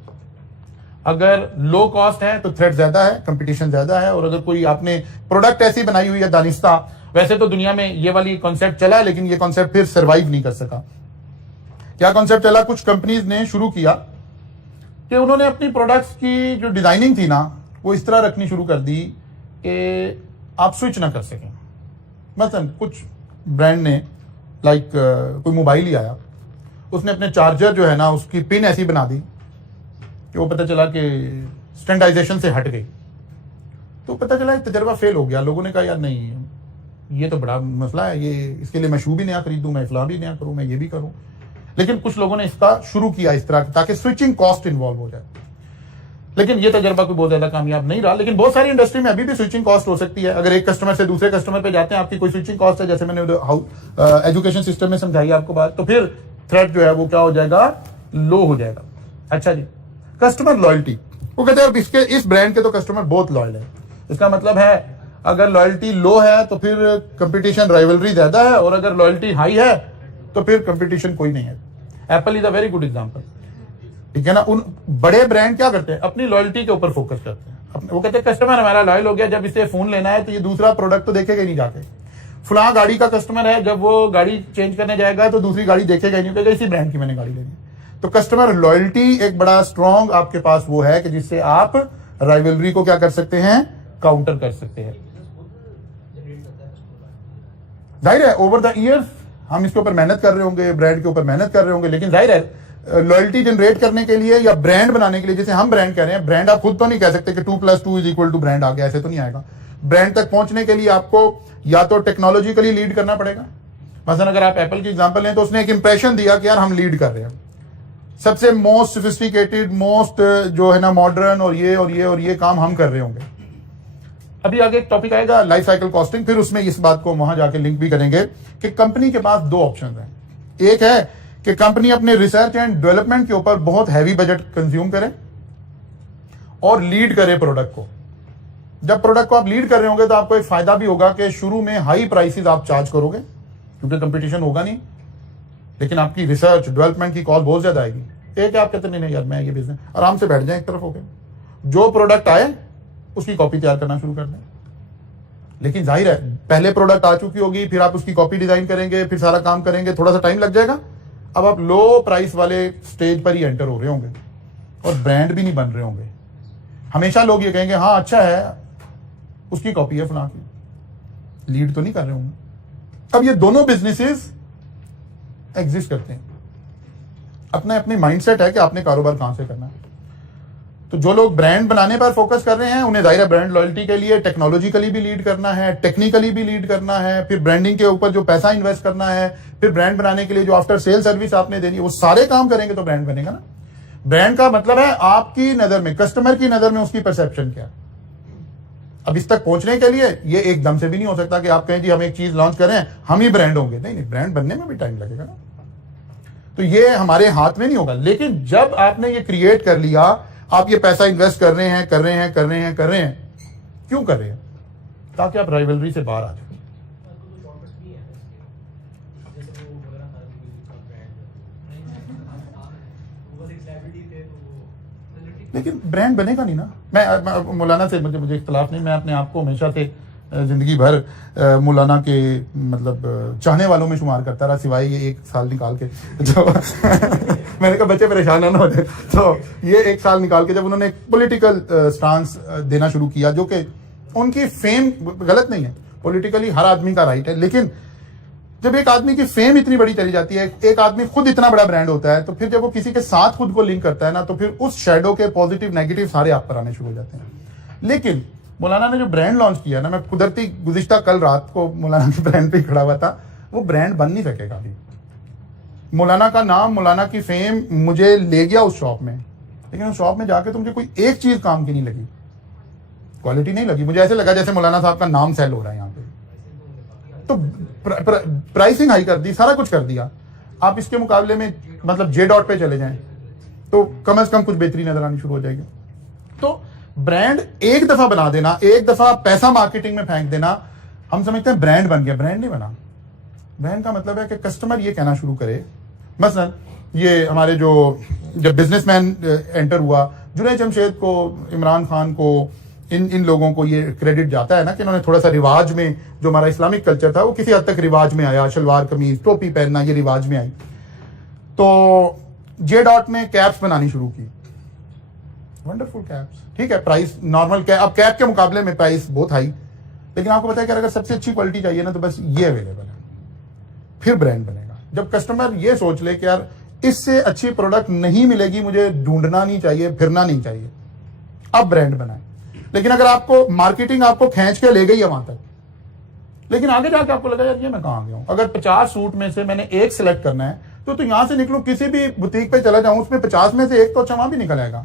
अगर लो कॉस्ट है तो थ्रेट ज्यादा है, कंपटीशन ज्यादा है। और अगर कोई आपने प्रोडक्ट ऐसी बनाई हुई है दानिस्ता, वैसे तो दुनिया में ये वाली कॉन्सेप्ट चला है लेकिन ये कॉन्सेप्ट फिर सर्वाइव नहीं कर सका। क्या कॉन्सेप्ट चला, कुछ कंपनीज ने शुरू किया कि उन्होंने अपनी प्रोडक्ट्स की जो डिजाइनिंग थी ना वो इस तरह रखनी शुरू कर दी कि आप स्विच ना कर सकें। मतलब कुछ ब्रांड ने लाइक कोई मोबाइल ही आया, उसने अपने चार्जर जो है ना उसकी पिन ऐसी बना दी कि वो पता चला कि स्टैंडर्डाइजेशन से हट गई। तो पता चला तजर्बा फेल हो गया। लोगों ने कहा यार नहीं ये तो बड़ा मसला है, ये इसके लिए मैं शू भी नया खरीदूं, मैं फलां भी नया करूं, मैं ये भी करूं। लेकिन कुछ लोगों ने इसका शुरू किया इस तरह ताकि स्विचिंग कॉस्ट इन्वॉल्व हो जाए। लेकिन ये तजर्बा कोई बहुत ज्यादा कामयाब नहीं रहा। लेकिन बहुत सारी इंडस्ट्री में अभी भी स्विचिंग कॉस्ट हो सकती है। अगर एक कस्टमर से दूसरे कस्टमर पे जाते हैं, आपकी कोई स्विचिंग कॉस्ट है, जैसे मैंने एजुकेशन सिस्टम में समझाई आपको बात, तो फिर थ्रेट जो है वो क्या हो जाएगा, लो हो जाएगा। अच्छा जी, कस्टमर लॉयल्टी, वो कहते हैं इसके इस ब्रांड के तो कस्टमर बहुत लॉयल है। इसका मतलब है अगर लॉयल्टी लो है तो फिर कंपटीशन राइवलरी ज्यादा है, और अगर लॉयल्टी हाई है तो फिर कंपटीशन कोई नहीं है। Apple is a very good example, ठीक है ना। उन बड़े ब्रांड क्या करते हैं, अपनी लॉयल्टी के ऊपर फोकस करते हैं। वो कहते हैं कस्टमर हमारा लॉयल हो गया, जब इसे फोन लेना है तो ये दूसरा प्रोडक्ट तो देखेगा ही नहीं जाके। फलां गाड़ी का कस्टमर है, जब वो गाड़ी चेंज करने जाएगा तो दूसरी गाड़ी देखेगा ही नहीं, कहेगा इसी ब्रांड की मैंने गाड़ी लेनी है। तो कस्टमर लॉयल्टी एक बड़ा स्ट्रॉन्ग आपके पास वो है कि जिससे आप राइवलरी को क्या कर सकते हैं, काउंटर कर सकते हैं। जाहिर है ओवर द ईयर्स हम इसके ऊपर मेहनत कर रहे होंगे, ब्रांड के ऊपर मेहनत कर रहे होंगे, लेकिन जाहिर है लॉयल्टी जनरेट करने के लिए या ब्रांड बनाने के लिए, जैसे हम ब्रांड कह रहे हैं, ब्रांड आप खुद तो नहीं कह सकते कि 2+2 ब्रांड आ गया, ऐसे तो नहीं आएगा। ब्रांड तक पहुंचने के लिए आपको या तो टेक्नोलॉजिकली लीड करना पड़ेगा। मसलन अगर आप एप्पल की एग्जांपल लें तो उसने एक इंप्रेशन दिया कि यार हम लीड कर रहे हैं, सबसे मोस्ट सोफिस्टिकेटेड, मोस्ट जो है ना मॉडर्न, और ये और ये और ये काम हम कर रहे होंगे। अभी आगे एक टॉपिक आएगा लाइफ साइकिल कॉस्टिंग, फिर उसमें इस बात को वहां जाके लिंक भी करेंगे कि कंपनी के पास 2 ऑप्शन हैं। एक है कि कंपनी अपने रिसर्च एंड डेवलपमेंट के ऊपर बहुत हैवी बजट कंज्यूम करे और लीड करे प्रोडक्ट को। जब प्रोडक्ट को आप लीड कर रहे होंगे तो आपको एक फायदा भी होगा कि शुरू में हाई प्राइसेस आप चार्ज करोगे क्योंकि कंपटीशन होगा नहीं, लेकिन आपकी रिसर्च डेवलपमेंट की कॉल बहुत ज्यादा आएगी। एक आप कहते नहीं यार मैं ये बिजनेस, आराम से बैठ जाए एक तरफ होकर, जो प्रोडक्ट आए उसकी कॉपी तैयार करना शुरू कर दें। लेकिन जाहिर है पहले प्रोडक्ट आ चुकी होगी, फिर आप उसकी कॉपी डिजाइन करेंगे, फिर सारा काम करेंगे, थोड़ा सा टाइम लग जाएगा। अब आप लो प्राइस वाले स्टेज पर ही एंटर हो रहे होंगे और ब्रांड भी नहीं बन रहे होंगे। हमेशा लोग ये कहेंगे हाँ अच्छा है, उसकी कॉपी है फलां की, लीड तो नहीं कर रहे होंगे। अब ये दोनों बिजनेसेस एग्जिस्ट करते हैं, अपने अपने माइंडसेट है कि आपने कारोबार कहां से करना है। तो जो लोग ब्रांड बनाने पर फोकस कर रहे हैं उन्हें जाहिर है ब्रांड लॉयल्टी के लिए टेक्नोलॉजिकली भी लीड करना है, टेक्निकली भी लीड करना है, फिर ब्रांडिंग के ऊपर जो पैसा इन्वेस्ट करना है, फिर ब्रांड बनाने के लिए जो आफ्टर सेल सर्विस आपने देनी है, वो सारे काम करेंगे तो ब्रांड बनेगा ना। ब्रांड का मतलब है आपकी नजर में, कस्टमर की नजर में उसकी परसेप्शन क्या। अब इस तक पहुंचने के लिए ये एकदम से भी नहीं हो सकता कि आप कहें जी हम एक चीज लॉन्च करें हम ही ब्रांड होंगे, नहीं, ब्रांड बनने में भी टाइम लगेगा ना। तो ये हमारे हाथ में नहीं होगा। लेकिन जब आपने ये क्रिएट कर लिया, आप ये पैसा इन्वेस्ट कर रहे हैं, क्यों कर रहे हैं? ताकि आप राइवलरी से बाहर आ जाए। लेकिन ब्रांड बनेगा नहीं ना। मैं मौलाना से मुझे इख्तलाफ नहीं, मैं अपने आप को हमेशा से जिंदगी भर मौलाना के मतलब चाहने वालों में शुमार करता रहा, सिवाय ये 1 साल निकाल के जो मैंने कहा बच्चे परेशान ना हो जाए, तो ये 1 साल निकाल के जब उन्होंने एक पॉलिटिकल स्टांस देना शुरू किया, जो कि उनकी फेम गलत नहीं है, पॉलिटिकली हर आदमी का राइट है, लेकिन जब एक आदमी की फेम इतनी बड़ी चली जाती है, एक आदमी खुद इतना बड़ा ब्रांड होता है, तो फिर जब वो किसी के साथ खुद को लिंक करता है ना, तो फिर उस शैडो के पॉजिटिव नेगेटिव सारे आप पर आने शुरू हो जाते हैं। लेकिन मौलाना ने जो ब्रांड लॉन्च किया ना, मैं कुदरती गुज़िश्ता कल रात को मौलाना के ब्रांड पे खड़ा हुआ था, वो ब्रांड बन नहीं सकेगा अभी। मौलाना का नाम, मौलाना की फेम मुझे ले गया उस शॉप में, लेकिन उस शॉप में जाके तो मुझे कोई एक चीज काम की नहीं लगी, क्वालिटी नहीं लगी। मुझे ऐसे लगा जैसे मौलाना साहब का नाम सेल हो रहा है यहाँ पे। तो प्राइसिंग हाई कर दी, सारा कुछ कर दिया। आप इसके मुकाबले में मतलब जे डॉट पे चले जाएं तो कम से कम कुछ बेहतरी नजर आनी शुरू हो जाएगी। तो ब्रांड एक दफा बना देना, एक दफा पैसा मार्केटिंग में फेंक देना, हम समझते हैं ब्रांड बन गया। ब्रांड नहीं बना। ब्रांड का मतलब है कि कस्टमर ये कहना शुरू करे, मसलन ये हमारे जो जब बिजनेसमैन एंटर हुआ, जुनैद जमशेद को, इमरान खान को, इन लोगों को ये क्रेडिट जाता है ना कि इन्होंने थोड़ा सा रिवाज में, जो हमारा इस्लामिक कल्चर था वो किसी हद तक रिवाज में आया, शलवार कमीज टोपी पहनना ये रिवाज में आई। तो जे डॉट ने कैप्स बनानी शुरू की, वंडरफुल कैप्स, ठीक है, प्राइस नॉर्मल कैप, अब कैप के मुकाबले में प्राइस बहुत हाई, लेकिन आपको पता है कि अगर सबसे अच्छी क्वालिटी चाहिए ना तो बस ये अवेलेबल है। फिर ब्रांड बनेगा जब कस्टमर ये सोच ले कि यार इससे अच्छी प्रोडक्ट नहीं मिलेगी, मुझे ढूंढना नहीं चाहिए, फिरना नहीं चाहिए, अब ब्रांड बनाए। लेकिन अगर आपको मार्केटिंग आपको खींच के ले गई है वहां तक, लेकिन आगे जाके आपको लगा यार ये मैं कहां गया हूं, अगर 50 सूट में से मैंने एक सिलेक्ट करना है तो यहां से निकलूं, किसी भी बुटीक पे चला जाऊं, उसमें 50 में से एक तो अच्छा वहां भी निकल आएगा।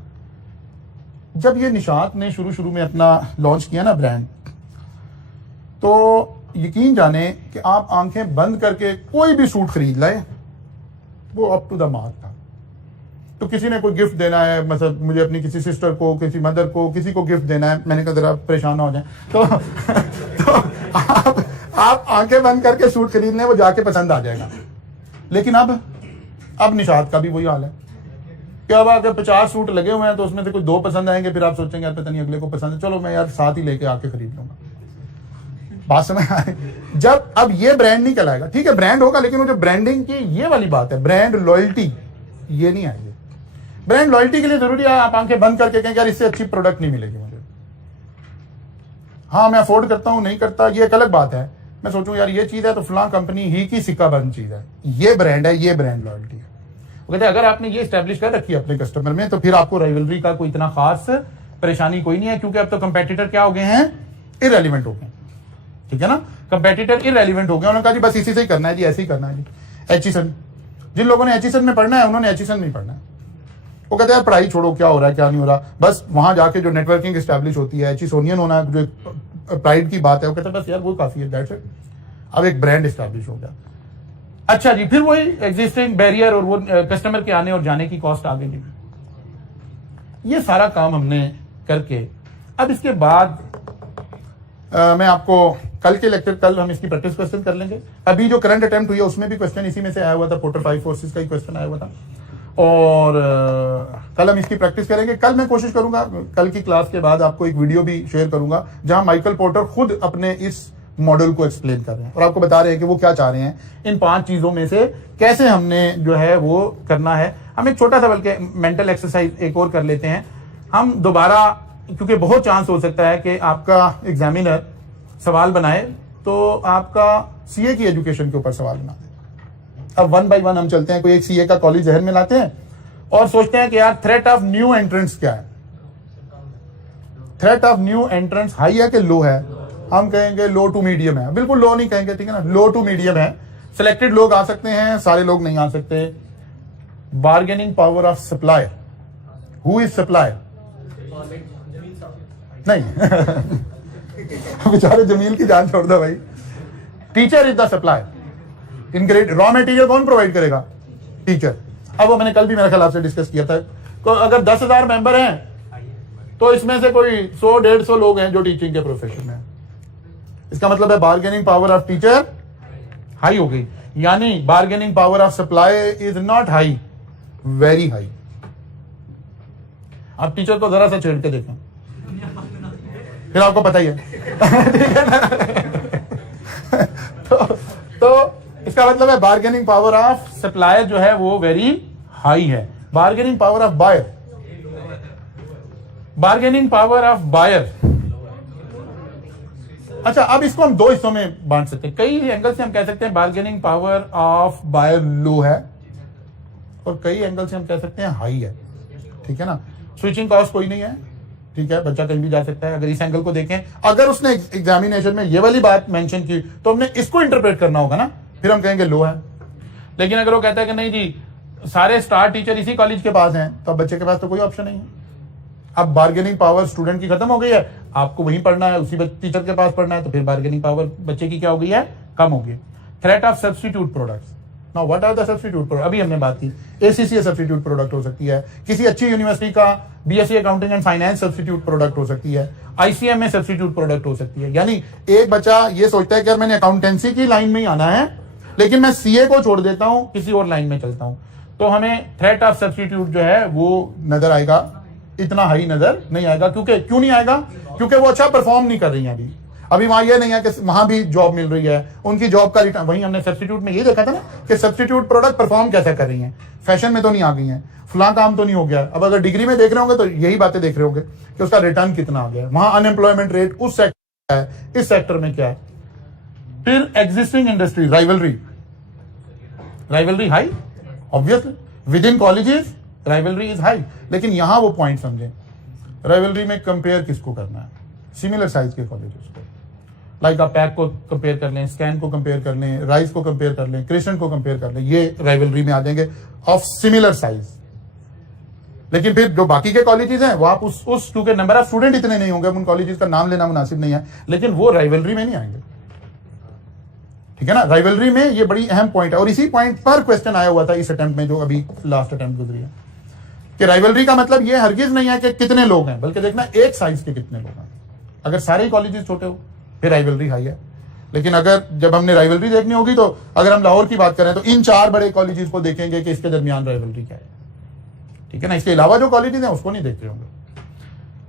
जब ये निशात ने शुरू में अपना लॉन्च किया ना ब्रांड, तो यकीन जाने कि आप आंखें बंद करके कोई भी सूट खरीद लाए, वो अप टू द मार्क था। तो किसी ने कोई गिफ्ट देना है, मतलब मुझे अपनी किसी सिस्टर को, किसी मदर को, किसी को गिफ्ट देना है, मैंने कहा जरा परेशान ना हो जाए, तो आप आंखें बंद करके सूट खरीद लें, वो जाके पसंद आ जाएगा। लेकिन अब निशात का भी वही हाल है कि अब अगर 50 सूट लगे हुए हैं तो उसमें से कोई 2 पसंद आएंगे, फिर आप सोचेंगे यार पता नहीं अगले को पसंद है, चलो मैं यार साथ ही लेके आके खरीद लूंगा। बात समझ आए? जब अब ये ब्रांड नहीं कहलाएगा, ठीक है ब्रांड होगा, लेकिन वो जो ब्रांडिंग की ये वाली बात है, ब्रांड लॉयल्टी, ये नहीं आएगी। ब्रांड लॉयल्टी के लिए जरूरी है आप आंखें बंद करके कहें यार इससे अच्छी प्रोडक्ट नहीं मिलेगी मुझे। हाँ मैं अफोर्ड करता हूं, नहीं करता, ये एक अलग बात है। मैं सोचूं यार ये चीज है तो फलां कंपनी ही की सिक्का बंद चीज है, ये ब्रांड है, ये ब्रांड लॉयल्टी है। वो कहते हैं अगर आपने ये स्टैब्लिश कर रखी है अपने कस्टमर में, तो फिर आपको राइवलरी का कोई इतना खास परेशानी कोई नहीं है, क्योंकि अब तो कंपेटिटर क्या हो गए हैं, इररेलेवेंट हो गए। ठीक है ना, कंपेटिटर इररेलेवेंट हो गए। उन्होंने कहा जी बस इसी से ही करना है जी, ऐसे ही करना है जी। एचईसन, जिन लोगों ने एचईसन में पढ़ना है उन्होंने एचईसन में ही पढ़ना है। वो कहते हैं पढ़ाई छोड़ो, क्या हो रहा है क्या नहीं हो रहा, बस वहां जाके जो नेटवर्किंग एस्टैब्लिश होती है, एचईसोनियन होना जो प्राइड की बात है, वो कहते हैं बस यार वो काफी है, दैट्स इट। अब एक ब्रांड एस्टैब्लिश हो गया। अच्छा जी, फिर वही एग्जिस्टिंग बैरियर और वो कस्टमर के आने और जाने की कॉस्ट आ गई जी। ये सारा काम हमने करके अब इसके बाद मैं आपको कल के लेक्चर, कल हम इसकी प्रैक्टिस क्वेश्चन कर लेंगे। अभी जो करंट अटेम्प्ट हुई है उसमें भी क्वेश्चन इसी में से आया हुआ था, पोर्टर 5 फोर्सेस का ही क्वेश्चन आया हुआ था, और कल हम इसकी प्रैक्टिस करेंगे। कल मैं कोशिश करूंगा कल की क्लास के बाद आपको एक वीडियो भी शेयर करूंगा जहां माइकल पोर्टर खुद अपने इस मॉडल को एक्सप्लेन कर रहे हैं और आपको बता रहे हैं कि वो क्या चाह रहे हैं, इन 5 चीजों में से कैसे हमने जो है वो करना है। हम एक छोटा सा बल्कि मेंटल एक्सरसाइज एक और कर लेते हैं हम दोबारा, क्योंकि बहुत चांस हो सकता है कि आपका एग्जामिनर सवाल बनाए तो आपका सीए की एजुकेशन के ऊपर सवाल बना दे। अब 1 बाय 1 हम चलते हैं। कोई एक सीए का कॉलेज जहन में लाते हैं और सोचते हैं कि यार थ्रेट ऑफ न्यू एंट्रेंस क्या है। Threat of new entrance high है कि लो है? हम कहेंगे लो टू मीडियम है। बिल्कुल लो नहीं कहेंगे, ठीक है ना, लो टू मीडियम है। सिलेक्टेड लोग आ सकते हैं, सारे लोग नहीं आ सकते। Bargaining power of supplier, who is supplier? नहीं बेचारे जमील की जान छोड़ दो भाई। Teacher is the supplier. Ingredient raw material कौन प्रोवाइड करेगा? टीचर। अब वो मैंने कल भी मेरे ख्याल आपसे डिस्कस किया था, तो अगर 10,000 मेंबर हैं तो इसमें से कोई 100-150 लोग हैं जो टीचिंग के प्रोफेशन में हैं। इसका मतलब है bargaining power of teacher high हो गई, यानी bargaining power of supply is not high, very high. आप टीचर को जरा सा छेड़ के देखें, फिर आपको पता ही है। ठीक है ना? तो इसका मतलब है बार्गेनिंग पावर ऑफ सप्लायर जो है वो वेरी हाई है। Bargaining power of buyer, bargaining power of buyer, अच्छा अब इसको हम दो हिस्सों में बांट सकते हैं। कई एंगल से हम कह सकते हैं बार्गेनिंग पावर ऑफ बायर लो है, और कई एंगल से हम कह सकते हैं हाई है। ठीक है ना? स्विचिंग कॉस्ट कोई नहीं है, ठीक है, बच्चा कहीं भी जा सकता है। अगर इस एंगल को देखें, अगर उसने एग्जामिनेशन में ये वाली बात मेंशन की तो हमने इसको इंटरप्रेट करना होगा ना, फिर हम कहेंगे लो है। लेकिन अगर वो कहता है कि नहीं जी सारे स्टार टीचर इसी कॉलेज के पास हैं, तो अब बच्चे के पास तो कोई ऑप्शन नहीं है। अब बार्गेनिंग पावर स्टूडेंट की खत्म हो गई है, आपको वहीं पढ़ना है, उसी टीचर के पास पढ़ना है, तो फिर बार्गेनिंग पावर बच्चे की क्या हो गई है, कम हो गई। Threat of substitute products, now what are the substitute product, अभी हमने बात की। एसीसीए सब्स्टिट्यूट प्रोडक्ट हो सकती है, किसी अच्छी यूनिवर्सिटी का BSc accounting and finance substitute product हो सकती है, आईसीएम में सब्स्टिट्यूट प्रोडक्ट हो सकती है। यानी एक बच्चा ये सोचता है कि मैंने अकाउंटेंसी की लाइन में ही आना है, लेकिन मैं सीए को छोड़ देता हूं, किसी और लाइन में चलता हूं, तो हमें थ्रेट ऑफ सब्स्टिट्यूट जो है वो नजर आएगा, इतना हाई नजर नहीं आएगा। क्यों नहीं आएगा? क्योंकि वो अच्छा परफॉर्म नहीं कर रही है अभी वहां ये नहीं है कि वहां भी जॉब मिल रही है, उनकी जॉब का रिटर्न। वहीं हमने सब्स्टिट्यूट में ये देखा था ना कि सब्स्टिट्यूट प्रोडक्ट परफॉर्म कैसा कर रही हैं, फैशन में तो नहीं आ गई हैं, फला काम तो नहीं हो गया। अब अगर डिग्री में देख रहे होंगे तो यही बातें देख रहे होंगे कि उसका रिटर्न कितना आ गया, वहां अनएम्प्लॉयमेंट रेट उस सेक्टर है, इस सेक्टर में क्या है। फिर existing industry, rivalry high, obviously with in colleges rivalry is high. लेकिन यहां वो पॉइंट समझें, राइवलरी में कंपेयर किसको करना है, सिमिलर साइज के कॉलेजेस को। लाइक आप पैक को कंपेयर कर लें, स्कैन को कंपेयर कर लें, राइस को कंपेयर कर लें, क्रिस्टन को कंपेयर कर लें, ये राइवलरी में आ जाएंगे ऑफ सिमिलर साइज। लेकिन फिर जो बाकी के कॉलेजेस हैं वो आप उस क्योंकि नंबर ऑफ स्टूडेंट इतने नहीं होंगे, उन कॉलेजेस का नाम लेना मुनासिब नहीं है, लेकिन वो राइवलरी में नहीं आएंगे। ठीक है ना? राइवलरी में ये बड़ी अहम पॉइंट है, और इसी पॉइंट पर क्वेश्चन आया हुआ था इस अटेम्प्ट में जो अभी लास्ट अटेम्प्ट गुजरी है, कि राइवलरी का मतलब ये हरगिज नहीं है कि कितने लोग हैं, बल्कि देखना एक साइज के कितने लोग हैं। अगर सारे कॉलेजेस छोटे हो फिर राइवलरी हाई है। लेकिन अगर जब हमने राइवलरी देखनी होगी तो अगर हम लाहौर की बात करें तो इन 4 बड़े कॉलेजेस को देखेंगे कि इसके दरमियान राइवलरी क्या है। ठीक है ना? इसके अलावा जो कॉलेजेस हैं उसको नहीं देखते होंगे।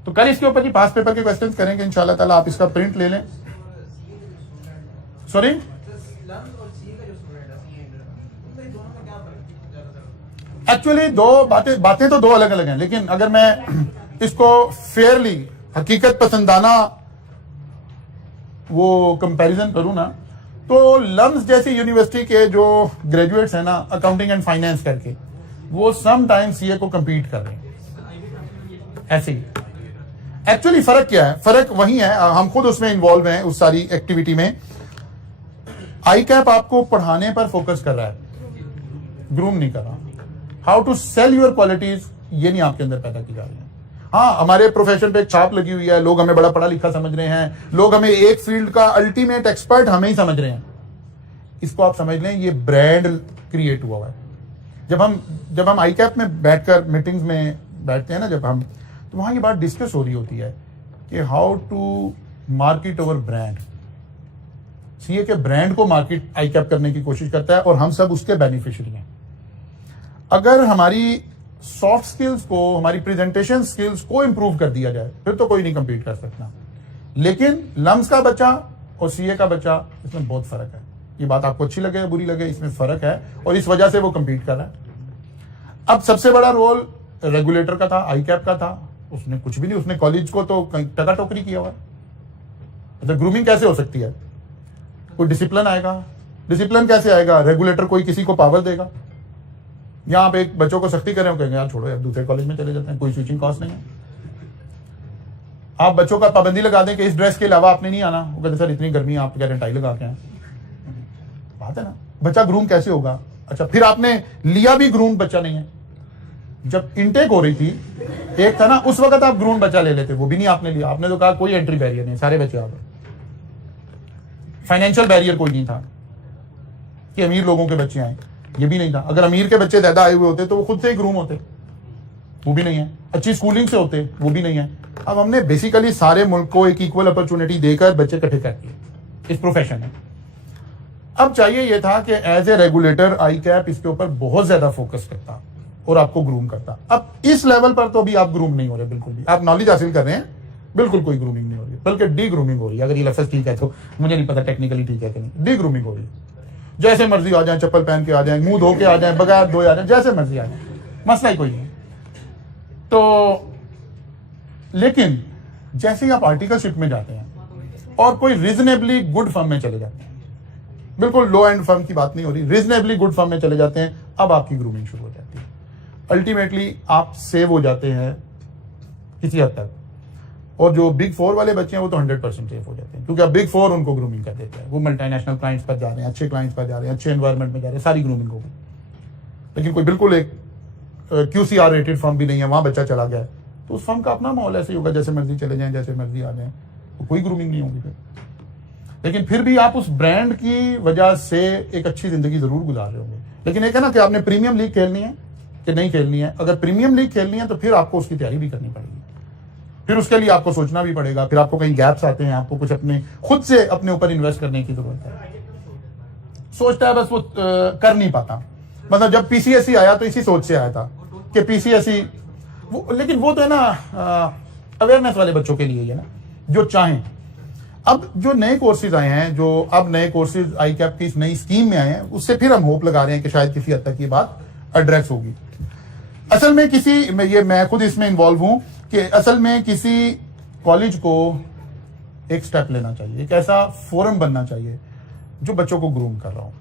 तो कल इसके ऊपर पास पेपर के क्वेश्चन करेंगे इंशाल्लाह ताला। आप इसका प्रिंट ले लें। सॉरी, एक्चुअली दो बातें तो दो अलग अलग हैं, लेकिन अगर मैं इसको फेयरली हकीकत पसंदाना वो कंपैरिजन करूं ना, तो लम्स जैसी यूनिवर्सिटी के जो ग्रेजुएट्स हैं ना अकाउंटिंग एंड फाइनेंस करके, वो सम टाइम सीए को compete कर रहे हैं ऐसे ही। एक्चुअली फर्क क्या है? फर्क वही है, हम खुद उसमें इन्वॉल्व हैं उस सारी एक्टिविटी में। आई कैप आपको पढ़ाने पर फोकस कर रहा है, ग्रूम नहीं कर रहा। How to sell your qualities ये नहीं आपके अंदर पैदा की जा रही है। हाँ, हमारे प्रोफेशन पे एक छाप लगी हुई है, लोग हमें बड़ा पढ़ा लिखा समझ रहे हैं, लोग हमें एक फील्ड का अल्टीमेट एक्सपर्ट हमें ही समझ रहे हैं। इसको आप समझ लें, ये ब्रांड क्रिएट हुआ है। जब हम आई कैप में बैठकर मीटिंग्स में बैठते हैं ना, जब हम, तो वहां ये बात डिस्कस हो रही होती है कि how to market our brand. CA के ब्रांड को मार्केट आई कैप करने की कोशिश करता है, और हम सब उसके बेनिफिशियरी हैं। अगर हमारी सॉफ्ट स्किल्स को, हमारी प्रेजेंटेशन स्किल्स को इंप्रूव कर दिया जाए, फिर तो कोई नहीं कंपीट कर सकता। लेकिन लम्स का बच्चा और सीए का बच्चा, इसमें बहुत फर्क है। ये बात आपको अच्छी लगे या बुरी लगे, इसमें फर्क है, और इस वजह से वो कंपीट कर रहा है। अब सबसे बड़ा रोल रेगुलेटर का था, आई कैप का था। उसने कुछ भी नहीं, उसने कॉलेज को तो टका टोकरी किया हुआ है। मतलब ग्रूमिंग कैसे हो सकती है? कोई डिसिप्लिन आएगा? डिसिप्लिन कैसे आएगा? रेगुलेटर कोई किसी को पावर देगा? या आप एक बच्चों को सख्ती करें, कहेंगे यार छोड़ो यार, दूसरे कॉलेज में चले जाते हैं, कोई स्विचिंग कॉस्ट नहीं है। आप बच्चों का पाबंदी लगा दें कि इस ड्रेस के अलावा आपने नहीं आना, वो कहते सर इतनी गर्मी है, आप कह रहे हैं टाई लगा के आए। बात है ना, बच्चा ग्रूम कैसे होगा? अच्छा, फिर आपने लिया भी ग्रूम बच्चा नहीं है। जब इनटेक हो रही थी, एक था ना, उस वक्त आप ग्रूम बच्चा ले लेते, वो भी नहीं आपने लिया। आपने तो कहा कोई एंट्री बैरियर नहीं, सारे बच्चे आ गए। फाइनेंशियल बैरियर कोई नहीं था कि अमीर लोगों के बच्चे आए, ये भी नहीं था। अगर अमीर के बच्चे ज्यादा आए हुए होते तो वो खुद से ही ग्रूम होते, वो भी नहीं है। अच्छी स्कूलिंग से होते, वो भी नहीं है। अब हमने बेसिकली सारे मुल्क को एक इक्वल अपॉर्चुनिटी देकर बच्चे इकट्ठे कर दिए। इस प्रोफेशन में। अब चाहिए ये था कि as a regulator I cap इसके ऊपर बहुत ज्यादा फोकस करता और आपको ग्रूम करता। अब इस लेवल पर तो अभी आप ग्रूम नहीं हो रहे, बिल्कुल भी। आप नॉलेज हासिल कर रहे हैं, बिल्कुल कोई ग्रूमिंग नहीं हो रही, बल्कि डी ग्रूमिंग हो रही है। अगर ये लफ्ज ठीक है तो मुझे नहीं पता टेक्निकली ठीक है कि नहीं, डी ग्रूमिंग हो रही है। जैसे मर्जी आ जाए, चप्पल पहन के आ जाए, मुंह धो के आ जाए, बगैर धोए आ जाए, जैसे मर्जी आ जाए, मसला ही कोई नहीं। तो लेकिन जैसे ही आप आर्टिकलशिप में जाते हैं और कोई रीजनेबली गुड फर्म में चले जाते हैं, बिल्कुल लो एंड फर्म की बात नहीं हो रही, रीजनेबली गुड फर्म में चले जाते हैं, अब आपकी ग्रूमिंग शुरू हो जाती है। अल्टीमेटली आप सेव हो जाते हैं किसी हद तक, और जो बिग 4 वाले बच्चे हैं वो तो 100% सेफ हो जाते हैं, क्योंकि अब बिग 4 उनको ग्रूमिंग कर देते हैं। वो मल्टीनेशनल क्लाइंट्स पर जा रहे हैं, अच्छे क्लाइंट्स पर जा रहे हैं, अच्छे एनवायरनमेंट में जा रहे हैं, सारी ग्रूमिंग हो गई। लेकिन कोई बिल्कुल एक QCR रेटेड फर्म भी नहीं है, वहां बच्चा चला गया है, तो उस फर्म का अपना माहौल ऐसे ही होगा, जैसे मर्जी चले जाएं, जैसे मर्जी आ जाएं, तो कोई ग्रूमिंग नहीं होगी फिर। लेकिन फिर भी आप उस ब्रांड की वजह से एक अच्छी जिंदगी जरूर गुजार रहे होंगे। लेकिन एक है ना कि आपने प्रीमियम लीग खेलनी है कि नहीं खेलनी है। अगर प्रीमियम लीग खेलनी है तो फिर आपको उसकी तैयारी भी करनी पड़ेगी, फिर उसके लिए आपको सोचना भी पड़ेगा, फिर आपको कहीं गैप्स आते हैं, आपको कुछ अपने खुद से अपने ऊपर इन्वेस्ट करने की जरूरत है। सोचता है बस वो कर नहीं पाता। मतलब जब PCSE आया तो इसी सोच से आया था कि PCSE लेकिन वो तो है ना अवेयरनेस वाले बच्चों के लिए है ना, जो चाहें। अब जो नए कोर्सेज आए हैं, जो अब नए कोर्सेज आई कैप की इस नई स्कीम में आए हैं, उससे फिर हम होप लगा रहे हैं कि शायद किसी हद तक ये बात एड्रेस होगी। असल में मैं खुद इसमें इन्वॉल्व हूं कि असल में किसी कॉलेज को एक स्टेप लेना चाहिए, एक ऐसा फोरम बनना चाहिए जो बच्चों को ग्रूम कर रहा हो।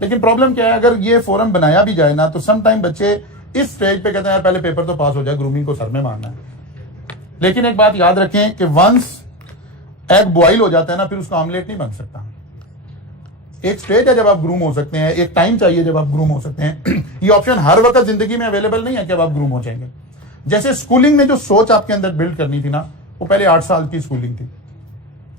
लेकिन प्रॉब्लम क्या है, अगर ये फोरम बनाया भी जाए ना तो सम टाइम बच्चे इस स्टेज पे कहते हैं यार पहले पेपर तो पास हो जाए, ग्रूमिंग को सर में मारना है। लेकिन एक बात याद रखें कि वंस एग बॉइल हो जाता है ना, फिर उसका ऑमलेट नहीं बन सकता। एक स्टेज है जब आप ग्रूम हो सकते हैं, एक टाइम चाहिए जब आप ग्रूम हो सकते हैं। ये ऑप्शन हर वक्त जिंदगी में अवेलेबल नहीं है कि अब आप ग्रूम हो जाएंगे। जैसे स्कूलिंग में जो सोच आपके अंदर बिल्ड करनी थी ना, वो पहले 8 साल की स्कूलिंग थी।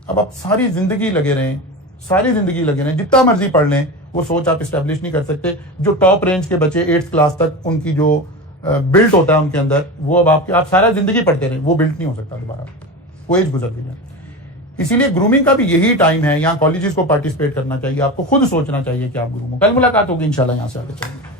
अब आप सारी जिंदगी लगे रहें, सारी जिंदगी लगे रहें, जितना मर्जी पढ़ लें, वो सोच आप इस्टेब्लिश नहीं कर सकते। जो टॉप रेंज के बच्चे 8th क्लास तक उनकी जो बिल्ट होता है उनके अंदर, वो अब आप सारा जिंदगी पढ़ते रहे, वो बिल्ट नहीं हो सकता दोबारा, वो एज गुजर गई है। इसीलिए ग्रूमिंग का भी यही टाइम है, यहाँ कॉलेजेस को पार्टिसिपेट करना चाहिए, आपको खुद सोचना चाहिए कि आप ग्रूम हो। कल मुलाकात होगी इंशाल्लाह, यहाँ से आगे चलेंगे।